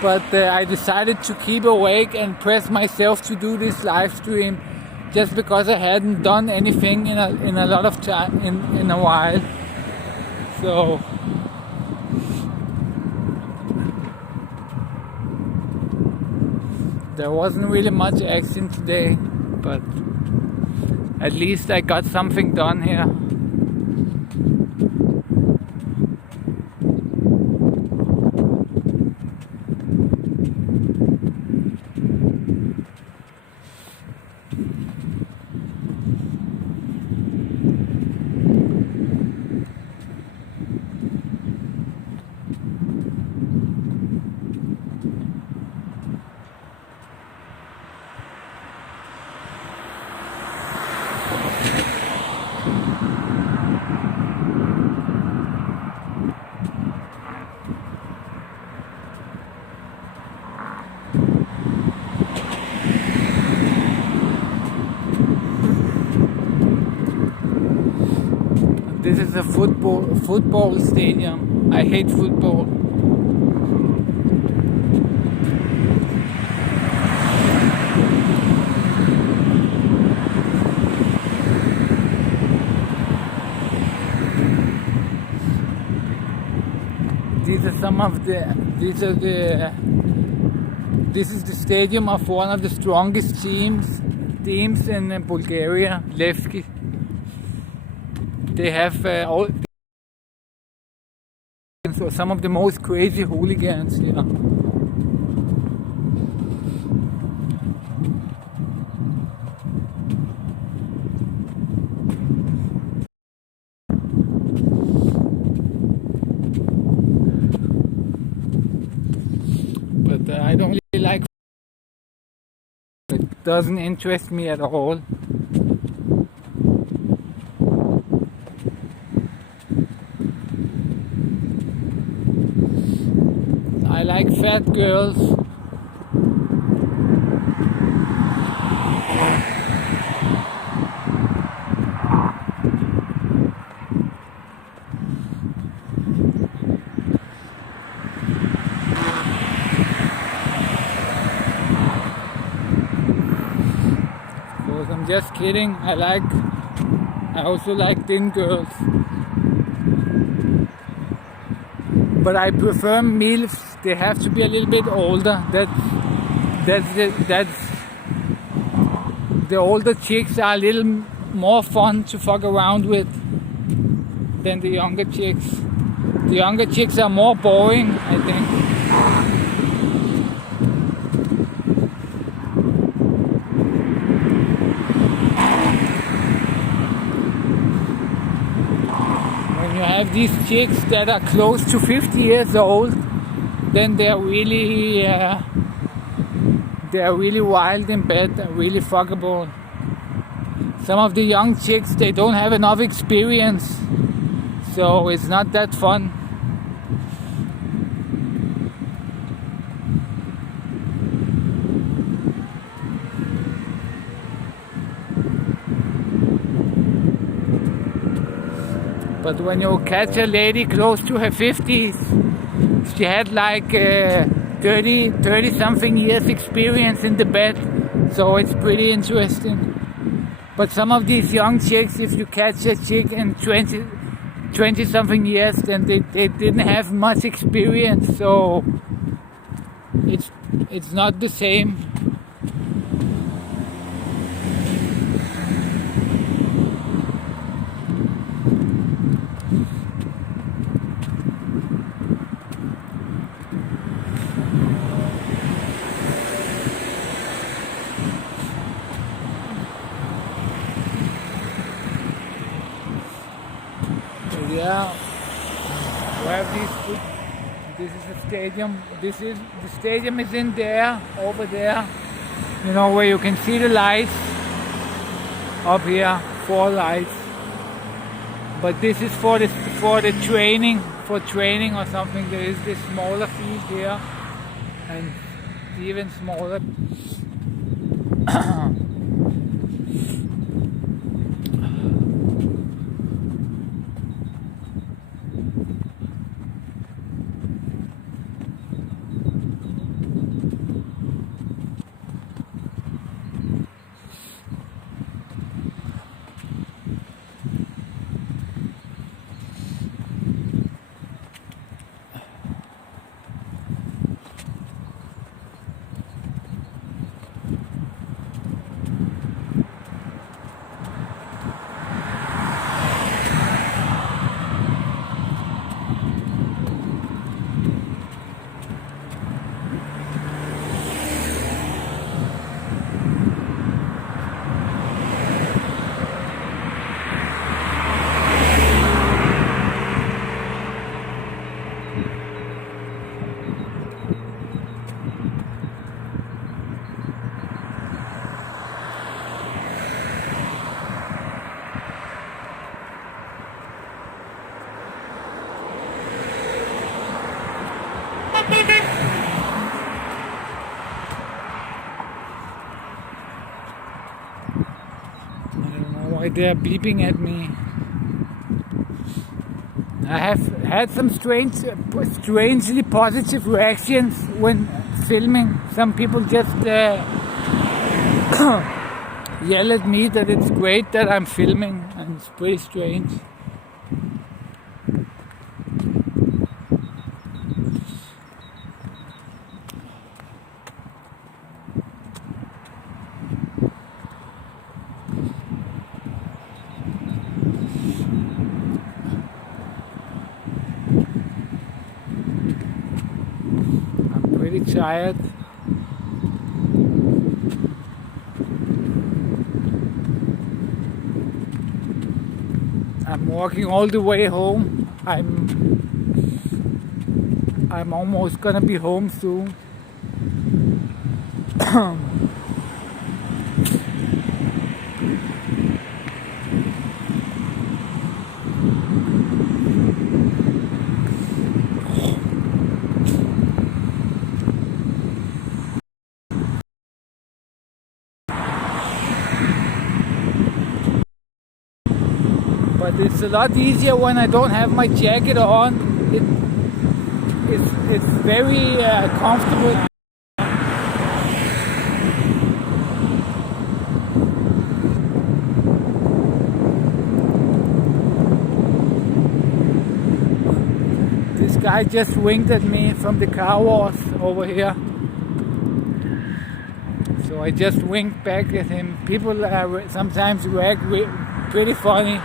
but I decided to keep awake and press myself to do this live stream just because I hadn't done anything in a lot of time in a while. So there wasn't really much action today, but at least I got something done here. This is a football stadium. I hate football. This is the stadium of one of the strongest teams in Bulgaria, Levski. They have some of the most crazy hooligans here. But I don't really like it. It doesn't interest me at all. I like fat girls. Of course, I'm just kidding. I also like thin girls. But I prefer MILFs. They have to be a little bit older. That's the older chicks are a little more fun to fuck around with than the younger chicks. The younger chicks are more boring, I think. When you have these chicks that are close to 50 years old, then they're really wild in bed, really fuckable. Some of the young chicks, they don't have enough experience, so it's not that fun. But when you catch a lady close to her 50s, she had like 30 something years experience in the bed, so it's pretty interesting. But some of these young chicks, if you catch a chick in 20 something years, then they didn't have much experience, so it's not the same. a stadium. The stadium is in there, over there. You know, where you can see the lights. Up here, 4 lights. But this is for the training, for training or something. There is this smaller field here, and even smaller. Why they're beeping at me. I have had some strangely positive reactions when filming. Some people just yell at me that it's great that I'm filming, and it's pretty strange. Pretty tired. I'm walking all the way home. I'm almost gonna be home soon. But it's a lot easier when I don't have my jacket on. It's very comfortable. This guy just winked at me from the car wash over here. So I just winked back at him. People sometimes react pretty funny.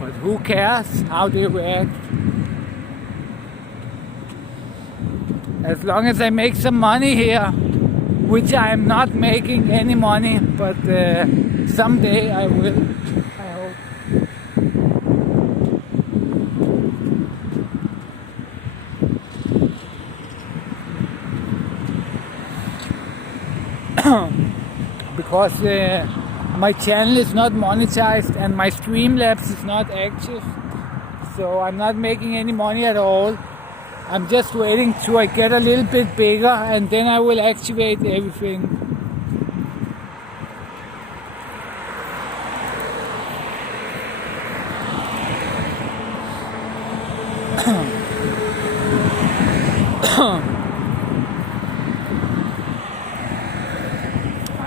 But who cares how they react? As long as I make some money here, which I am not making any money, but someday I will, I hope. Because my channel is not monetized and my Streamlabs is not active, so I'm not making any money at all. I'm just waiting till I get a little bit bigger, and then I will activate everything.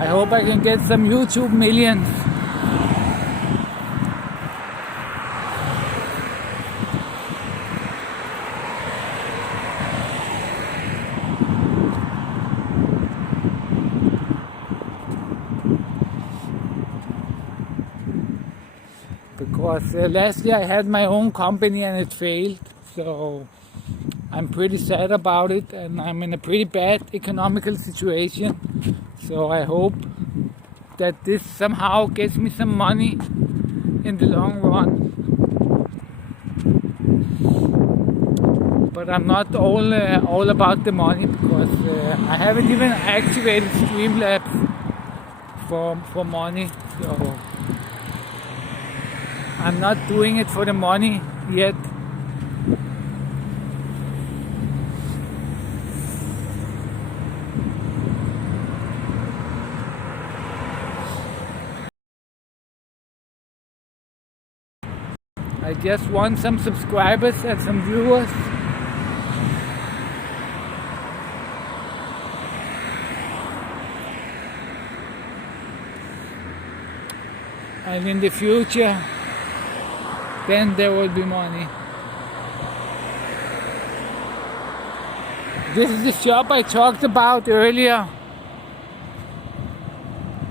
I hope I can get some YouTube millions. Because last year I had my own company and it failed, so I'm pretty sad about it, and I'm in a pretty bad economical situation. So I hope that this somehow gets me some money in the long run. But I'm not all about the money, because I haven't even activated Streamlabs for money. So I'm not doing it for the money yet. I just want some subscribers and some viewers. And in the future, then there will be money. This is the shop I talked about earlier,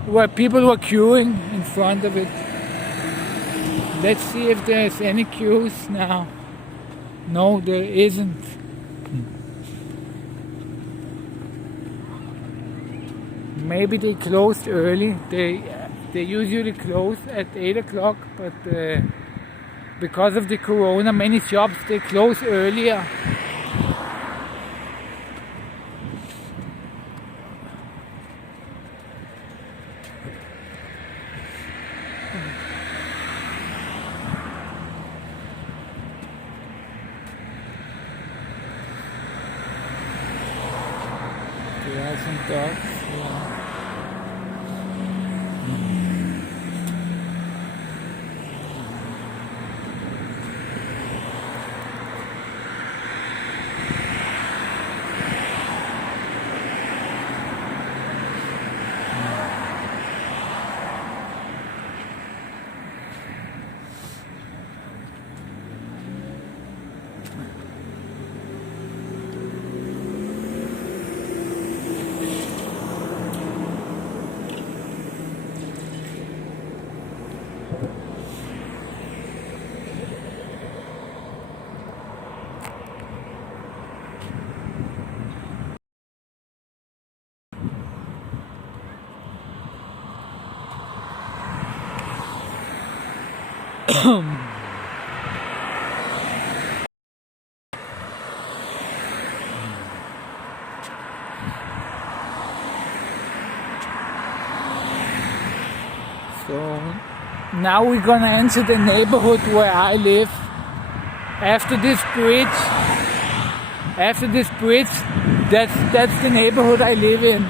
where people were queuing in front of it. Let's see if there's any queues now. No, there isn't. Maybe they closed early. They usually close at 8 o'clock, but because of the corona, many shops they close earlier. There are some dogs. Yeah. So now we're gonna enter the neighborhood where I live. After this bridge, that's the neighborhood I live in.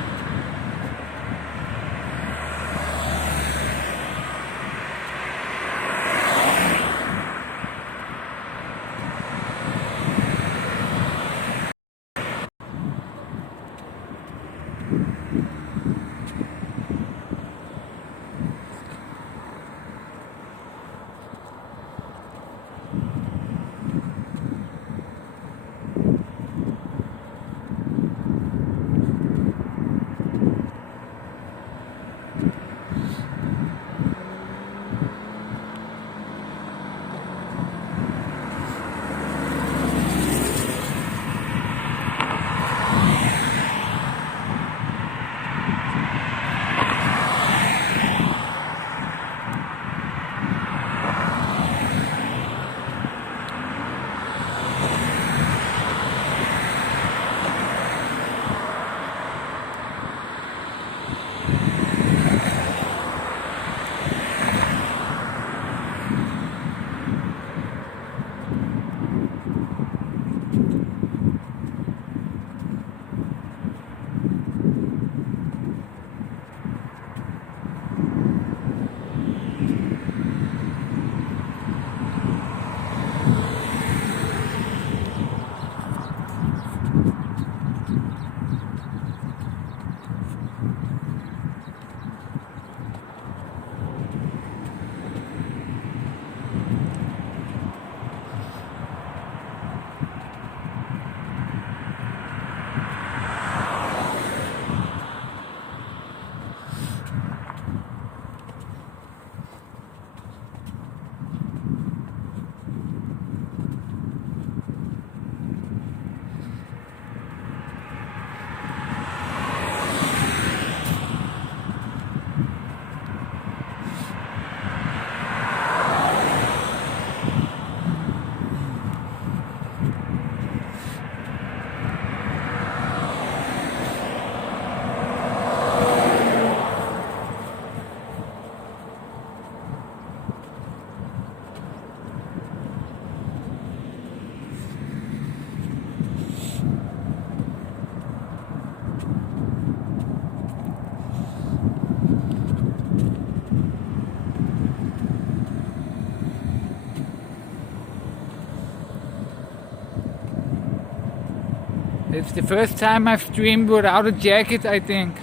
It's the first time I've streamed without a jacket, I think.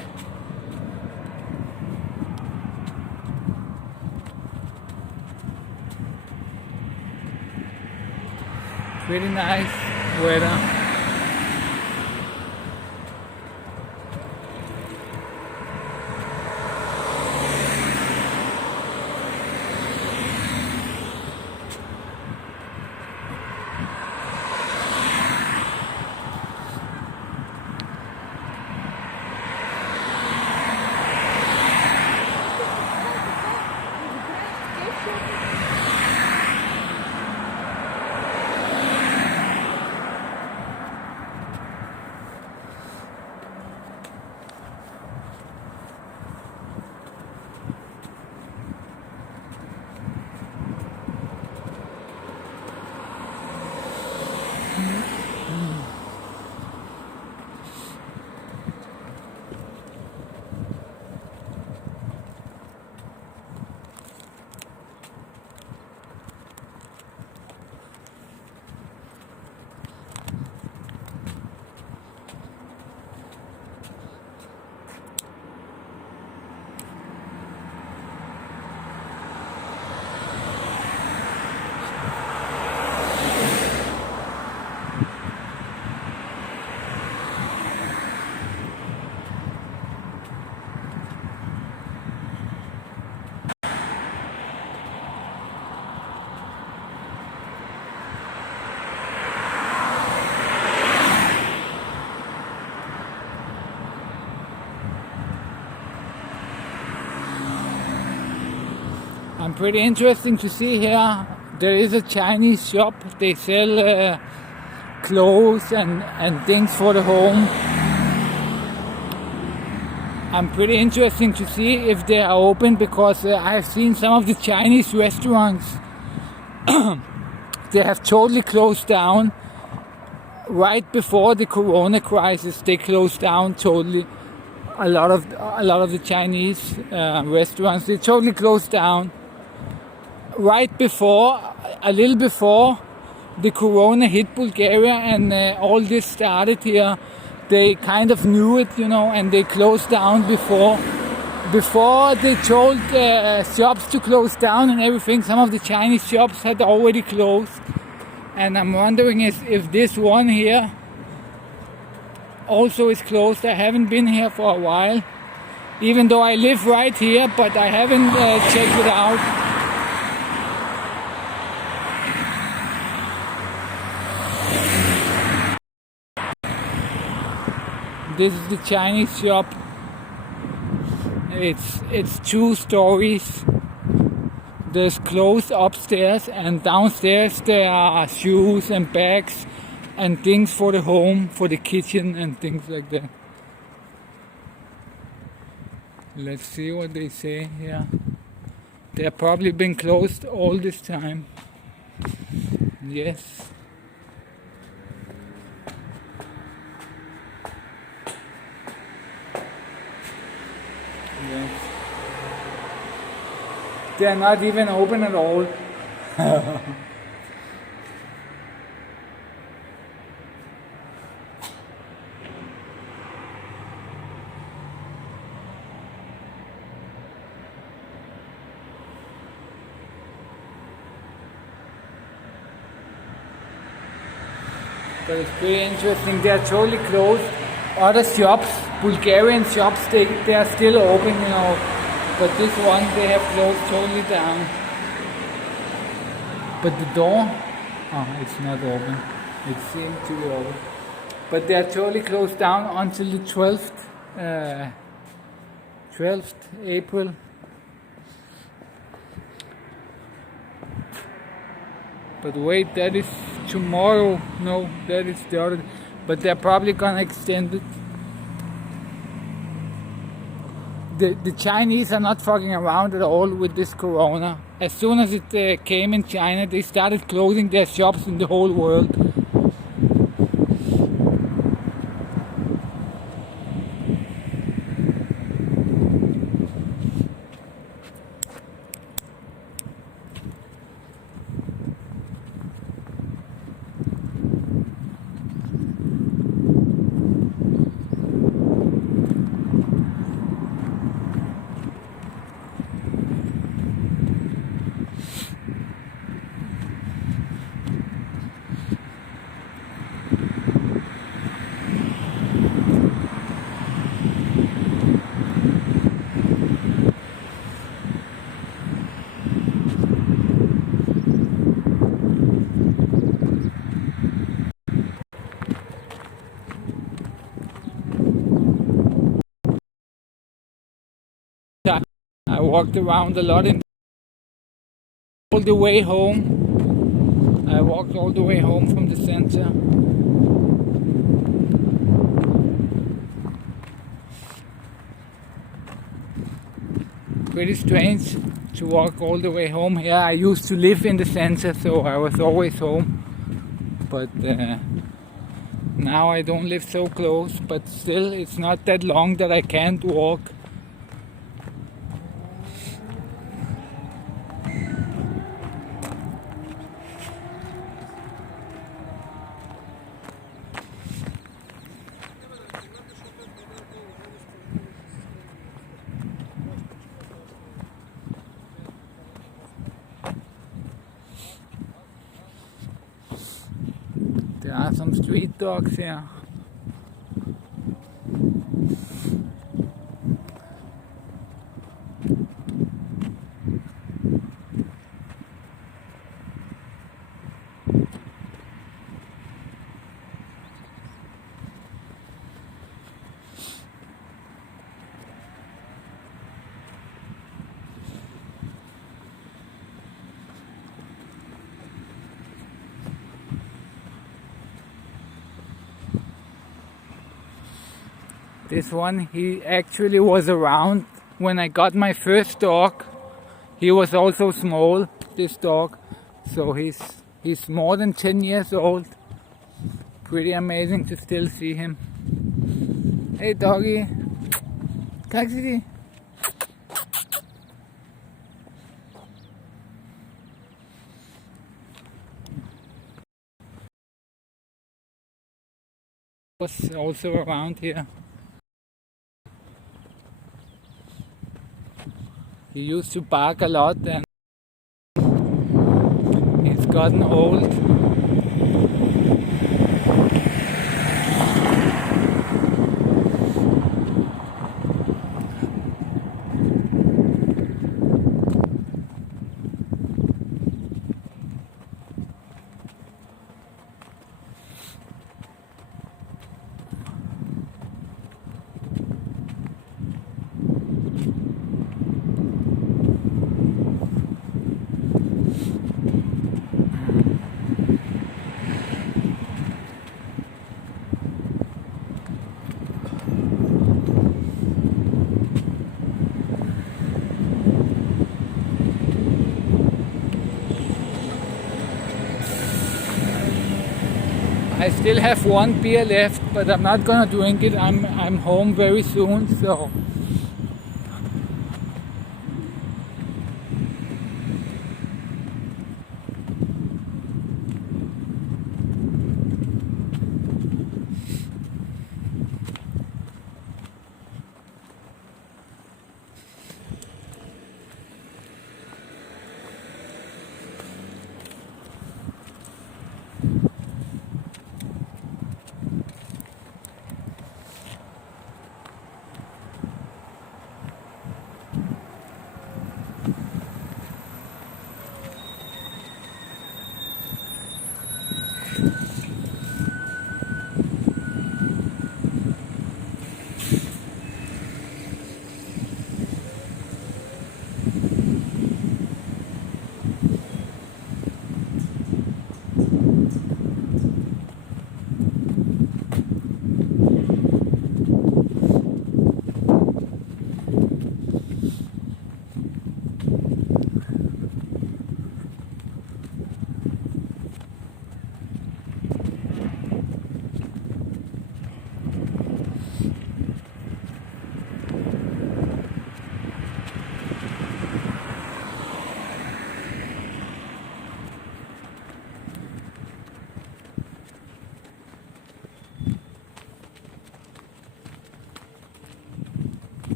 Pretty nice weather. I'm pretty interesting to see here. There is a Chinese shop. They sell clothes and things for the home. I'm pretty interesting to see if they are open because I have seen some of the Chinese restaurants. They have totally closed down. Right before the Corona crisis, they closed down totally. A lot of the Chinese restaurants, they totally closed down. Right before, a little before the Corona hit Bulgaria and all this started here, they kind of knew it, you know, and they closed down before they told shops to close down and everything. Some of the Chinese shops had already closed, and I'm wondering if this one here also is closed. I haven't been here for a while, even though I live right here, but I haven't checked it out. This is the Chinese shop. It's 2 stories. There's clothes upstairs, and downstairs there are shoes and bags and things for the home, for the kitchen and things like that. Let's see what they say here. They've probably been closed all this time. Yes. Yes. They're not even open at all. But it's pretty interesting. They're totally closed. Other shops, Bulgarian shops, they are still open, you know. But this one, they have closed totally down. But the door, it's not open. It seemed to be open. But they are totally closed down until the 12th April. But wait, that is tomorrow. No, that is the other. But they're probably gonna extend it. The Chinese are not fucking around at all with this corona. As soon as it came in China, they started closing their shops in the whole world. I walked around a lot in all the way home. I walked all the way home from the center. Pretty strange to walk all the way home here. I used to live in the center, so I was always home. But now I don't live so close, but still it's not that long that I can't walk. There are some street dogs here. This one, he actually was around when I got my first dog. He was also small, this dog. So he's more than 10 years old. Pretty amazing to still see him. Hey doggy. Как си? Was also around here. He used to bark a lot and he's gotten old. I still have one beer left, but I'm not gonna drink it. I'm home very soon, so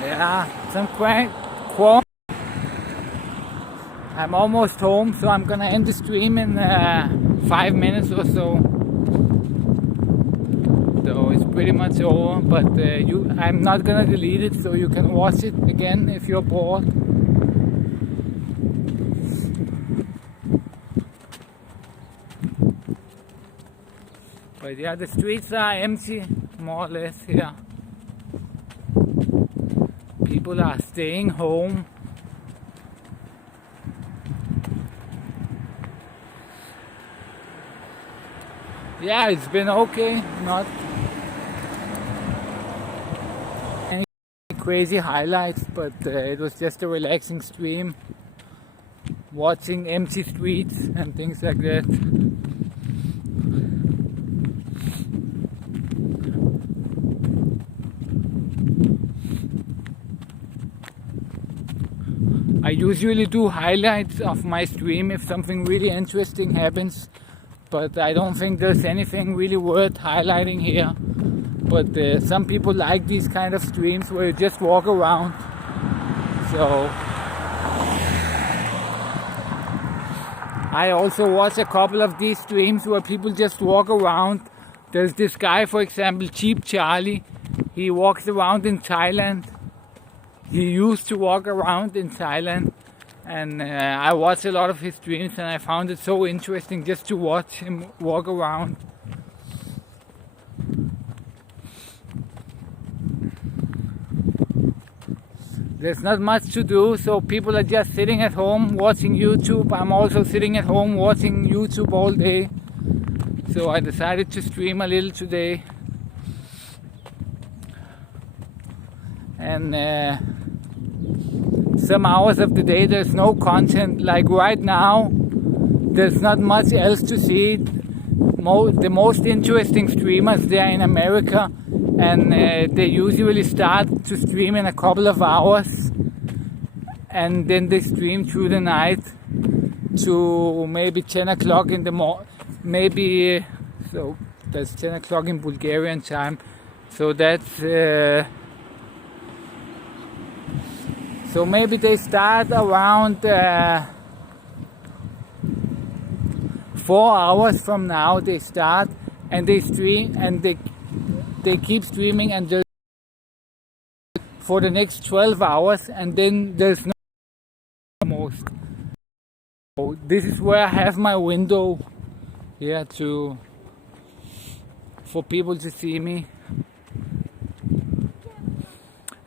yeah, some quack. I'm almost home, so I'm gonna end the stream in 5 minutes or so. So it's pretty much over, but I'm not gonna delete it, so you can watch it again if you're bored. But yeah, the streets are empty, more or less here. People are staying home. Yeah, it's been okay, not any crazy highlights, but it was just a relaxing stream, watching empty streets and things like that. I usually do highlights of my stream if something really interesting happens, but I don't think there's anything really worth highlighting here. But some people like these kind of streams where you just walk around. So I also watch a couple of these streams where people just walk around. There's this guy, for example, Cheap Charlie. He walks around in Thailand. He used to walk around in Thailand, and I watched a lot of his streams, and I found it so interesting just to watch him walk around. There's not much to do, so people are just sitting at home watching YouTube. I'm also sitting at home watching YouTube all day, so I decided to stream a little today. And some hours of the day there's no content. Like right now, there's not much else to see. The most interesting streamers, they're in America, and they usually start to stream in a couple of hours, and then they stream through the night to maybe 10 o'clock in the morning. Maybe, so that's 10 o'clock in Bulgarian time, so that's so maybe they start around 4 hours from now. They start and they stream, and they keep streaming, and for the next 12 hours, and then there's no almost. So this is where I have my window here for people to see me.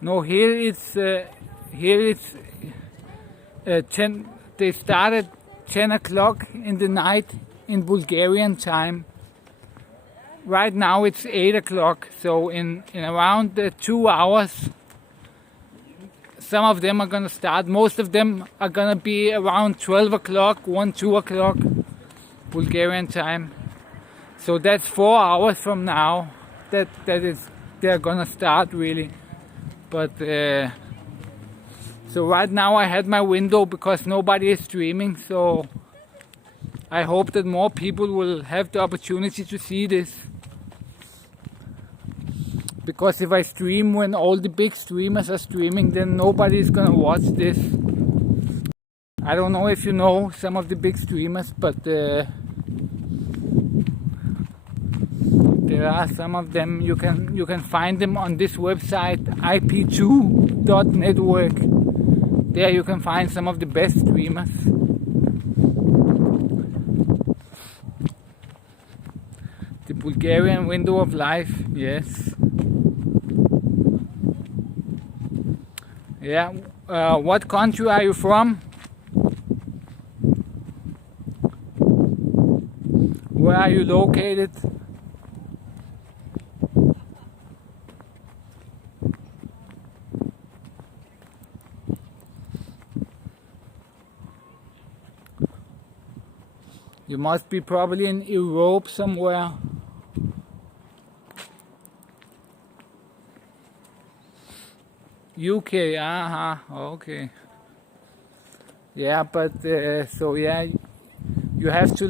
No, here it's 10. They start at 10 o'clock in the night in Bulgarian time. Right now it's 8 o'clock, so in around 2 hours, some of them are gonna start. Most of them are gonna be around 12 o'clock, 2 o'clock Bulgarian time. So that's 4 hours from now. They're gonna start really. But so right now I had my window because nobody is streaming, so I hope that more people will have the opportunity to see this. Because if I stream when all the big streamers are streaming, then nobody is gonna watch this. I don't know if you know some of the big streamers, but there are some of them. You can find them on this website, ip2.network. There you can find some of the best streamers. The Bulgarian window of life, yes. Yeah, what country are you from? Where are you located? You must be probably in Europe somewhere. UK, okay. Yeah, but so yeah, you have to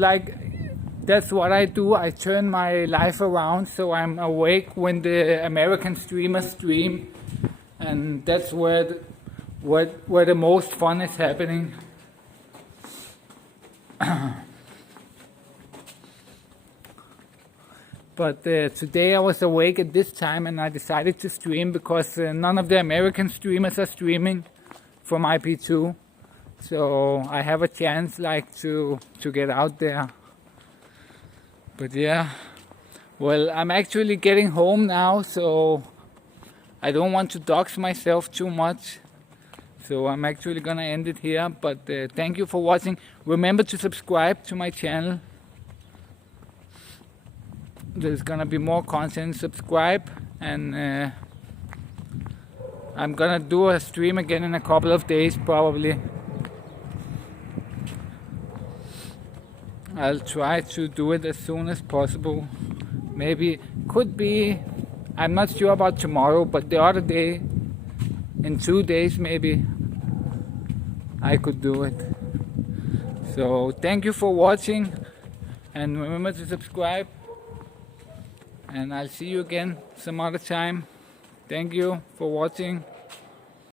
that's what I do. I turn my life around so I'm awake when the American streamers stream, and that's where the most fun is happening. But today I was awake at this time and I decided to stream because none of the American streamers are streaming from IP2. So I have a chance like to get out there. But yeah, well, I'm actually getting home now, so I don't want to dox myself too much. So I'm actually gonna end it here, but thank you for watching. Remember to subscribe to my channel. There's gonna be more content. Subscribe, and I'm gonna do a stream again in a couple of days probably. I'll try to do it as soon as possible. Maybe, could be, I'm not sure about tomorrow, but the other day, in 2 days maybe, I could do it. So thank you for watching, and remember to subscribe, and I'll see you again some other time. Thank you for watching.